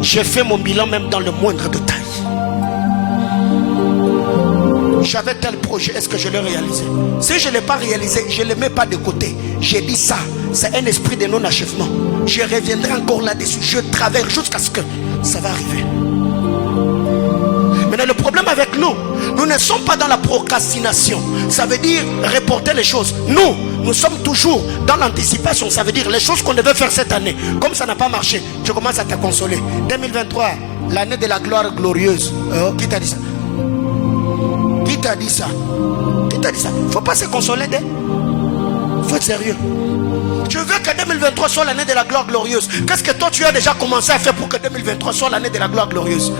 j'ai fait mon bilan même dans le moindre détail. J'avais tel projet, est-ce que je l'ai réalisé? Si je ne l'ai pas réalisé, je ne le mets pas de côté. J'ai dit ça, c'est un esprit de non-achèvement. Je reviendrai encore là-dessus. Je travaille jusqu'à ce que ça va arriver. Mais le problème avec nous, nous ne sommes pas dans la procrastination. Ça veut dire reporter les choses. Nous sommes toujours dans l'anticipation. Ça veut dire les choses qu'on devait faire cette année. Comme ça n'a pas marché, tu commences à te consoler. 2023, l'année de la gloire glorieuse. Qui t'a dit ça? Qui t'a dit ça? Qui t'a dit ça? Il ne faut pas se consoler. Il faut être sérieux. Je veux que 2023 soit l'année de la gloire glorieuse. Qu'est-ce que toi tu as déjà commencé à faire pour que 2023 soit l'année de la gloire glorieuse?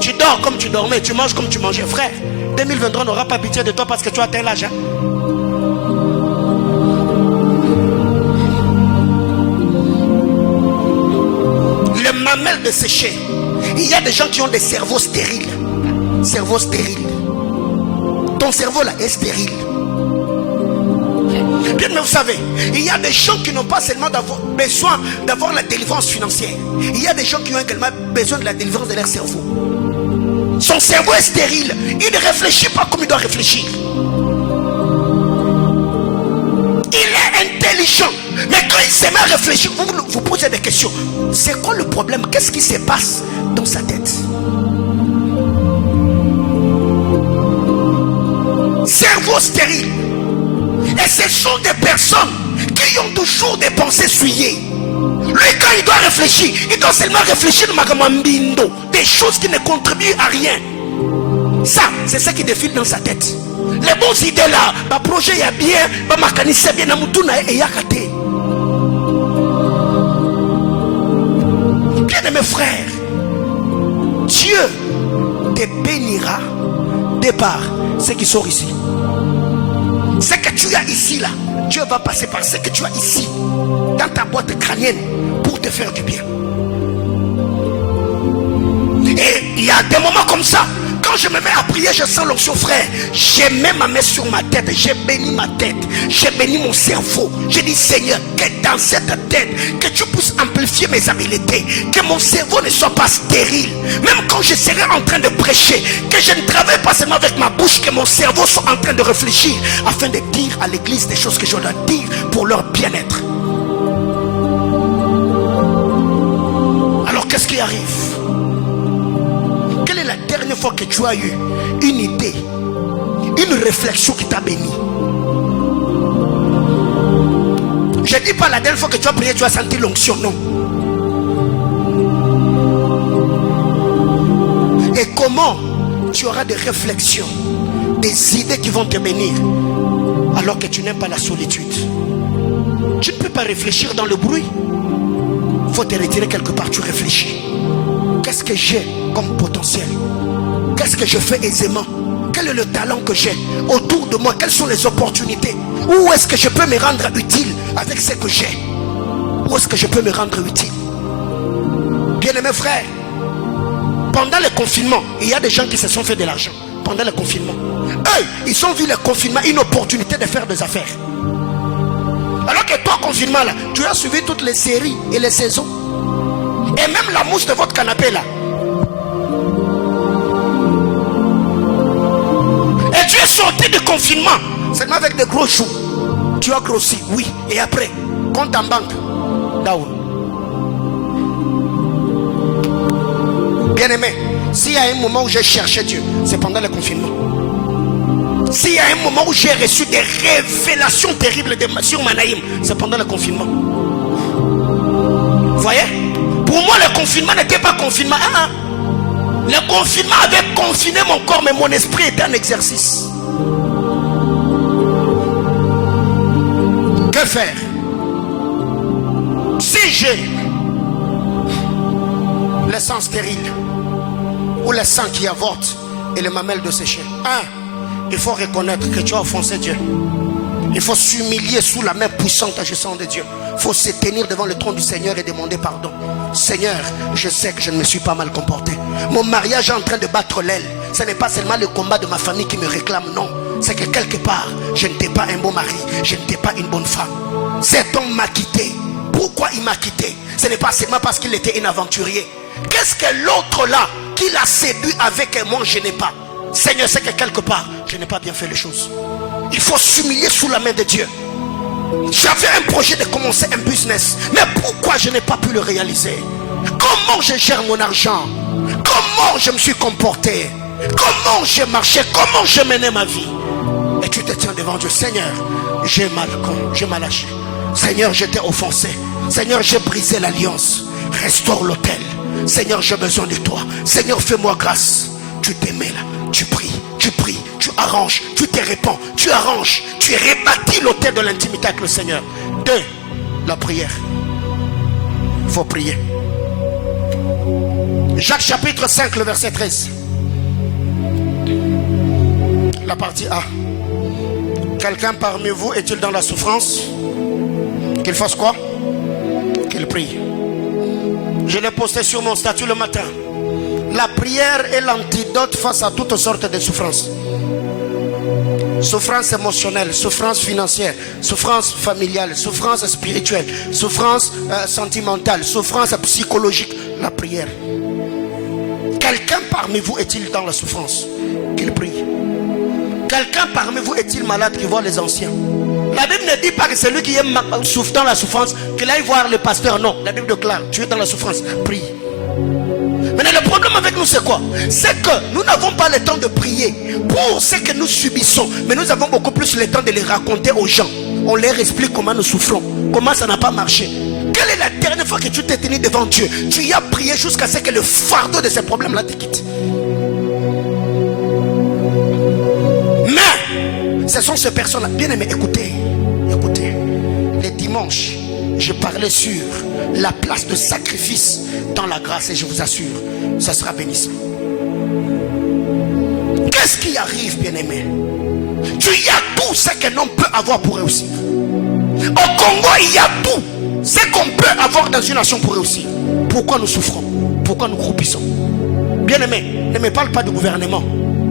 Tu dors comme tu dormais, tu manges comme tu mangeais. Frère, 2023 n'aura pas pitié de toi parce que tu as atteint l'âge. Hein? Le mamelle desséché. Il y a des gens qui ont des cerveaux stériles. Cerveau stérile. Ton cerveau là est stérile. Bien, mais vous savez, il y a des gens qui n'ont pas seulement besoin d'avoir la délivrance financière. Il y a des gens qui ont également besoin de la délivrance de leur cerveau. Son cerveau est stérile. Il ne réfléchit pas comme il doit réfléchir. Il est intelligent. Mais quand il se met à réfléchir, vous vous posez des questions. C'est quoi le problème? Qu'est-ce qui se passe dans sa tête? Cerveau stérile. Et ce sont des personnes qui ont toujours des pensées souillées. Lui, quand il doit réfléchir, il doit seulement réfléchir des choses qui ne contribuent à rien. Ça, c'est ce qui défile dans sa tête. Les bonnes idées là, le projet il y a bien, le mécanicien bien, et il y a kate. Bien mes frères, Dieu te bénira de par ceux qui sont ici. Ce que tu as ici là, Dieu va passer par ce que tu as ici dans ta boîte crânienne pour te faire du bien. Et il y a des moments comme ça, quand je me mets à prier, je sens l'onction, frère. J'ai mis ma main sur ma tête, j'ai béni ma tête, j'ai béni mon cerveau. J'ai dit, Seigneur, que dans cette tête, que tu puisses amplifier mes habiletés, que mon cerveau ne soit pas stérile. Même quand je serai en train de prêcher, que je ne travaille pas seulement avec ma bouche, que mon cerveau soit en train de réfléchir, afin de dire à l'église des choses que je dois dire pour leur bien-être. Alors qu'est-ce qui arrive? Quelle est la dernière fois que tu as eu une idée, une réflexion qui t'a béni? Je ne dis pas la dernière fois que tu as prié, tu as senti l'onction, non. Et comment tu auras des réflexions, des idées qui vont te bénir, alors que tu n'aimes pas la solitude? Tu ne peux pas réfléchir dans le bruit. Il faut te retirer quelque part, tu réfléchis. Qu'est-ce que j'ai comme potentiel? Qu'est-ce que je fais aisément? Quel est le talent que j'ai autour de moi? Quelles sont les opportunités? Où est-ce que je peux me rendre utile avec ce que j'ai? Où est-ce que je peux me rendre utile? Bien-aimés frères, pendant le confinement, il y a des gens qui se sont fait de l'argent. Pendant le confinement, eux, ils ont vu le confinement une opportunité de faire des affaires. Alors que toi, confinement là, tu as suivi toutes les séries et les saisons. Et même la mouche de votre canapé là. Et tu es sorti du confinement seulement avec des gros choux. Tu as grossi, oui. Et après, compte en banque, down. Bien aimé, s'il y a un moment où j'ai cherché Dieu, c'est pendant le confinement. S'il y a un moment où j'ai reçu des révélations terribles sur Manaïm, c'est pendant le confinement. Vous voyez? Pour moi, le confinement n'était pas confinement. Le confinement avait confiné mon corps, mais mon esprit était un exercice. Que faire? Si j'ai le sang stérile ou le sang qui avorte et le mamelle de sécher, il faut reconnaître que tu as offensé Dieu. Il faut s'humilier sous la main puissante agissante de Dieu. Il faut se tenir devant le trône du Seigneur et demander pardon. Seigneur, je sais que je ne me suis pas mal comporté. Mon mariage est en train de battre l'aile. Ce n'est pas seulement le combat de ma famille qui me réclame, non. C'est que quelque part, je n'étais pas un bon mari, je n'étais pas une bonne femme. Cet homme m'a quitté. Pourquoi il m'a quitté? Ce n'est pas seulement parce qu'il était un aventurier. Qu'est-ce que l'autre là, qui l'a séduit avec moi, je n'ai pas? Seigneur, c'est que quelque part, je n'ai pas bien fait les choses. Il faut s'humilier sous la main de Dieu. J'avais un projet de commencer un business, mais pourquoi je n'ai pas pu le réaliser? Comment je gère mon argent? Comment je me suis comporté? Comment j'ai marché? Comment je menais ma vie? Et tu te tiens devant Dieu. Seigneur, j'ai mal agi. Seigneur, j'étais offensé. Seigneur, j'ai brisé l'alliance. Restaure l'autel. Seigneur, j'ai besoin de toi. Seigneur, fais-moi grâce. Tu t'aimais là, tu pries, tu arranges, tu te répands, tu arranges, tu rebâtis l'autel de l'intimité avec le Seigneur. 2, la prière. Il faut prier. Jacques chapitre 5, le verset 13. La partie A. Quelqu'un parmi vous est-il dans la souffrance? Qu'il fasse quoi? Qu'il prie. Je l'ai posté sur mon statut le matin. La prière est l'antidote face à toutes sortes de souffrances. Souffrance émotionnelle, souffrance financière, souffrance familiale, souffrance spirituelle, souffrance sentimentale, souffrance psychologique. La prière. Quelqu'un parmi vous est-il dans la souffrance? Qu'il prie. Quelqu'un parmi vous est-il malade qui voit les anciens? La Bible ne dit pas que celui qui est dans la souffrance qu'il aille voir le pasteur. Non, la Bible déclare, tu es dans la souffrance, prie. Maintenant le problème avec nous c'est quoi? C'est que nous n'avons pas le temps de prier pour ce que nous subissons, mais nous avons beaucoup plus le temps de les raconter aux gens. On leur explique comment nous souffrons, comment ça n'a pas marché. Quelle est la dernière fois que tu t'es tenu devant Dieu? Tu y as prié jusqu'à ce que le fardeau de ces problèmes-là te quitte. Mais ce sont ces personnes-là. Bien aimés, écoutez. Les dimanches, je parlais sur la place de sacrifice dans la grâce et je vous assure, ça sera bénissant. Qu'est-ce qui arrive, bien aimé? Tu y as tout ce qu'un homme peut avoir pour réussir. Au Congo, il y a tout ce qu'on peut avoir dans une nation pour réussir. Pourquoi nous souffrons? Pourquoi nous croupissons? Bien aimé, ne me parle pas du gouvernement.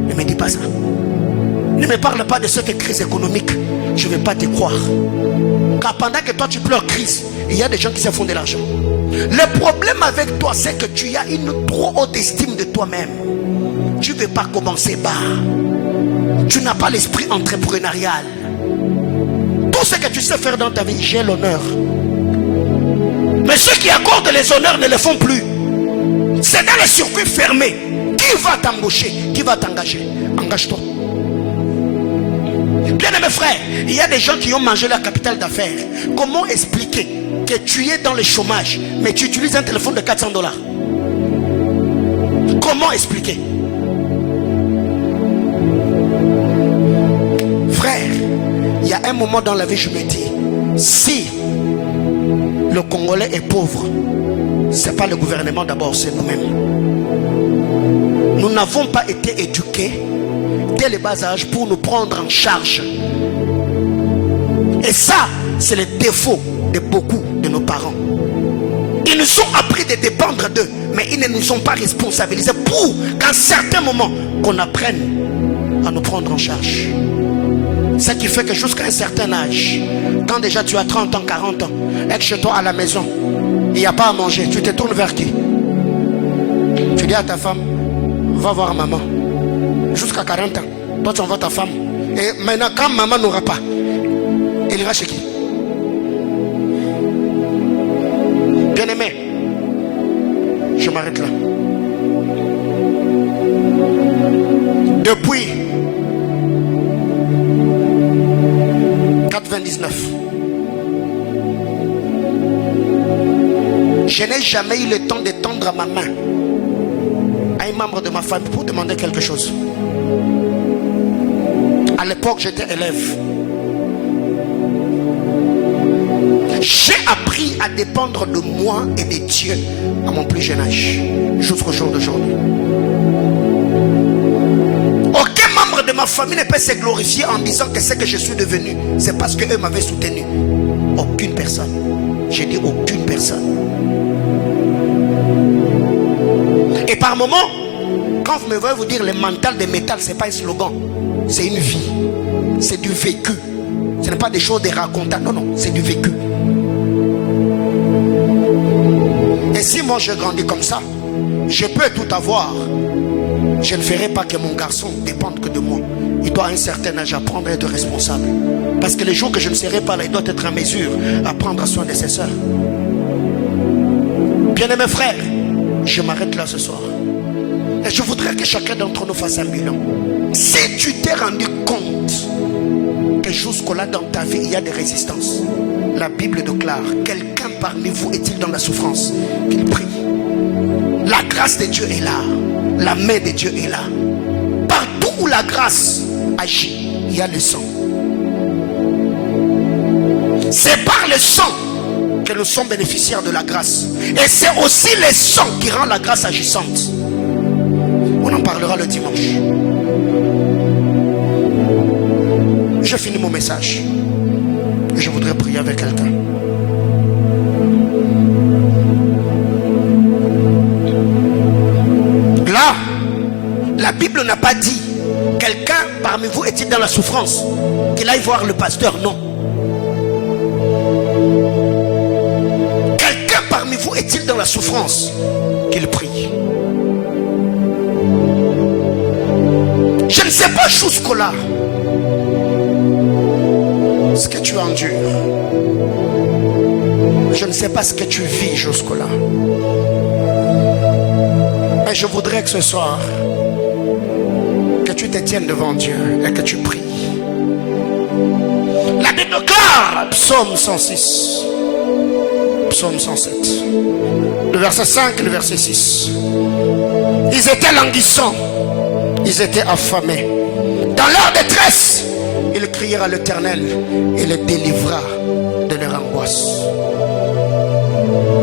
Ne me dis pas ça. Ne me parle pas de cette crise économique. Je ne vais pas te croire. Car pendant que toi tu pleures crise, il y a des gens qui se font de l'argent. Le problème avec toi, c'est que tu as une trop haute estime de toi-même. Tu ne veux pas commencer bas. Tu n'as pas l'esprit entrepreneurial. Tout ce que tu sais faire dans ta vie, j'ai l'honneur. Mais ceux qui accordent les honneurs ne le font plus. C'est dans les circuits fermés. Qui va t'embaucher? Qui va t'engager? Engage-toi. Bien aimé frère, il y a des gens qui ont mangé la capitale d'affaires. Comment expliquer que tu es dans le chômage, mais tu utilises un téléphone de 400 $? Comment expliquer? Frère, il y a un moment dans la vie, je me dis, si le Congolais est pauvre, ce n'est pas le gouvernement d'abord, c'est nous-mêmes. Nous n'avons pas été éduqués dès le bas âge pour nous prendre en charge. Et ça, c'est le défaut de beaucoup de nos parents. Ils nous ont appris de dépendre d'eux, mais ils ne nous ont pas responsabilisés pour qu'à un certain moment, qu'on apprenne à nous prendre en charge. Ce qui fait que jusqu'à un certain âge, quand déjà tu as 30 ans, 40 ans, et que chez toi à la maison, il n'y a pas à manger, tu te tournes vers qui? Tu dis à ta femme, va voir maman. Jusqu'à 40 ans, toi tu envoies ta femme. Et maintenant, quand maman n'aura pas, elle ira chez qui? Bien aimé, je m'arrête là. Depuis 4,29, je n'ai jamais eu le temps de tendre ma main à un membre de ma famille pour demander quelque chose. À l'époque, j'étais élève. J'ai appris à dépendre de moi et de Dieu à mon plus jeune âge, jusqu'au jour d'aujourd'hui. Aucun membre de ma famille ne peut se glorifier en disant que ce que je suis devenu, c'est parce qu'eux m'avaient soutenu. Aucune personne. J'ai dit aucune personne. Et par moment, quand vous me voyez vous dire le mental de métal, ce n'est pas un slogan, c'est une vie, c'est du vécu. Ce n'est pas des choses de raconter, non, non, c'est du vécu. Et si moi je grandis comme ça, je peux tout avoir. Je ne ferai pas que mon garçon dépende que de moi. Il doit à un certain âge apprendre à être responsable. Parce que les jours que je ne serai pas là, il doit être en mesure à prendre soin de ses soeurs. Bien-aimés frères, je m'arrête là ce soir. Et je voudrais que chacun d'entre nous fasse un bilan. Si tu t'es rendu compte que jusque-là dans ta vie, il y a des résistances, la Bible déclare, quelqu'un parmi vous est-il dans la souffrance? Qu'il prie. La grâce de Dieu est là. La main de Dieu est là. Partout où la grâce agit, il y a le sang. C'est par le sang que nous sommes bénéficiaires de la grâce. Et c'est aussi le sang qui rend la grâce agissante. On en parlera le dimanche. Je finis mon message. Et je voudrais prier avec quelqu'un. Là, la Bible n'a pas dit quelqu'un parmi vous est-il dans la souffrance qu'il aille voir le pasteur. Non. Quelqu'un parmi vous est-il dans la souffrance qu'il prie. Je ne sais pas jusqu'au-là ce que tu endures. Je ne sais pas ce que tu vis jusque-là. Mais je voudrais que ce soir, que tu te tiennes devant Dieu et que tu pries. La Bible déclare, Psaume 106, Psaume 107, le verset 5 et le verset 6. Ils étaient languissants, ils étaient affamés. Dans leur détresse, ils crièrent à l'Éternel et les délivra de leur angoisse.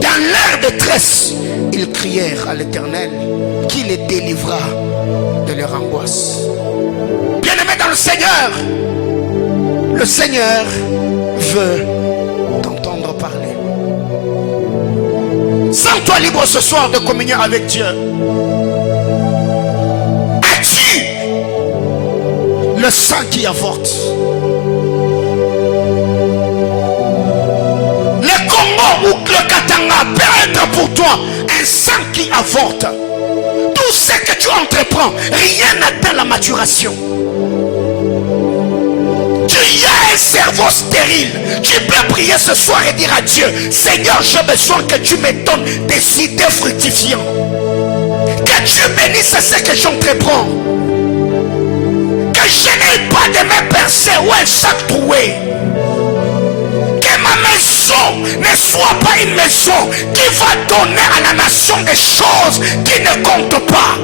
Dans leur détresse, ils crièrent à l'Éternel qui les délivra de leur angoisse. Bien-aimés dans le Seigneur veut t'entendre parler. Sens-toi libre ce soir de communier avec Dieu. As-tu le sang qui avorte? Le Congo ou le Katanga peut être pour toi un sang qui avorte. Tout ce que tu entreprends, rien n'atteint la maturation. Tu as un cerveau stérile. Tu peux prier ce soir et dire à Dieu, Seigneur, j'ai besoin que tu me donnes des idées fructifiantes. Que tu bénisses ce que j'entreprends. Que je n'ai pas de me percer ou un sac troué. Que ma maison ne soit pas une maison qui va donner à la nation des choses qui ne comptent pas.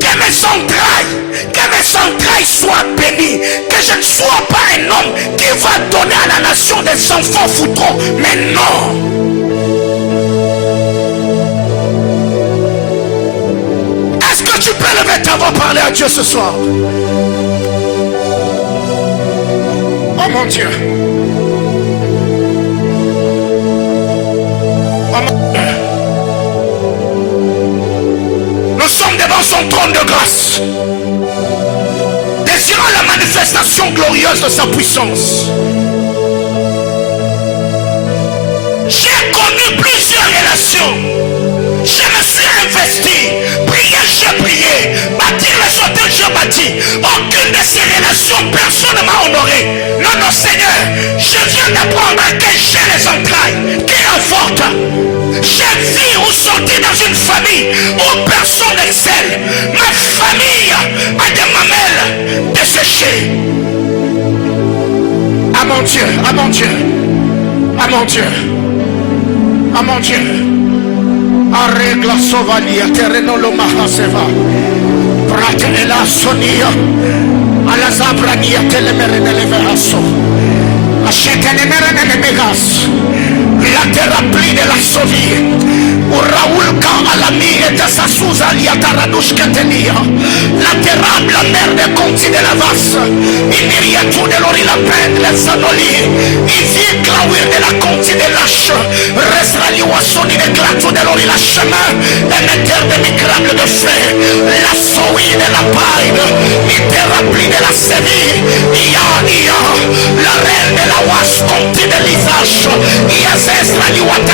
Que mes entrailles soient bénies. Que je ne sois pas un homme qui va donner à la nation des enfants foutrons. Mais non. Est-ce que tu peux lever ta voix, parler à Dieu ce soir? Oh mon Dieu. Oh mon Dieu. Nous sommes devant son trône de grâce, désirant la manifestation glorieuse de sa puissance. J'ai connu plusieurs relations. Je me suis investi. Prier, j'ai prié. Bâtir les hôtels, j'ai bâti. Aucune de ces relations, personne ne m'a honoré. Non, non, Seigneur, je viens d'apprendre que j'ai les entrailles qui avortent. J'ai vu ou sorti dans une famille où personne n'excelle. Ma famille a des mamelles desséchées. À mon Dieu, à mon Dieu, à mon Dieu, à mon Dieu. Arregla sovalia terreno lo mahaseva. Pratela sonia. Alla zabrania telemere nelle verasso. Achetene mere nelle megas. La terra pline la sovie. Raoul quand à la mie et à sa sous-alia taradouche catenia. La terrible mer des conti de la vasse. Il n'y a tout de l'ori la peine, les anoli. Il vient claouir de la conti de l'âche. Restera l'ouassoni de clatou de l'ori la chemin. Et metteur de micrable de feu. La soie de la paille. Mi terra pline de la séville. Ia, la reine de la ouache conti de l'isage. Ia zestra l'ouassoni.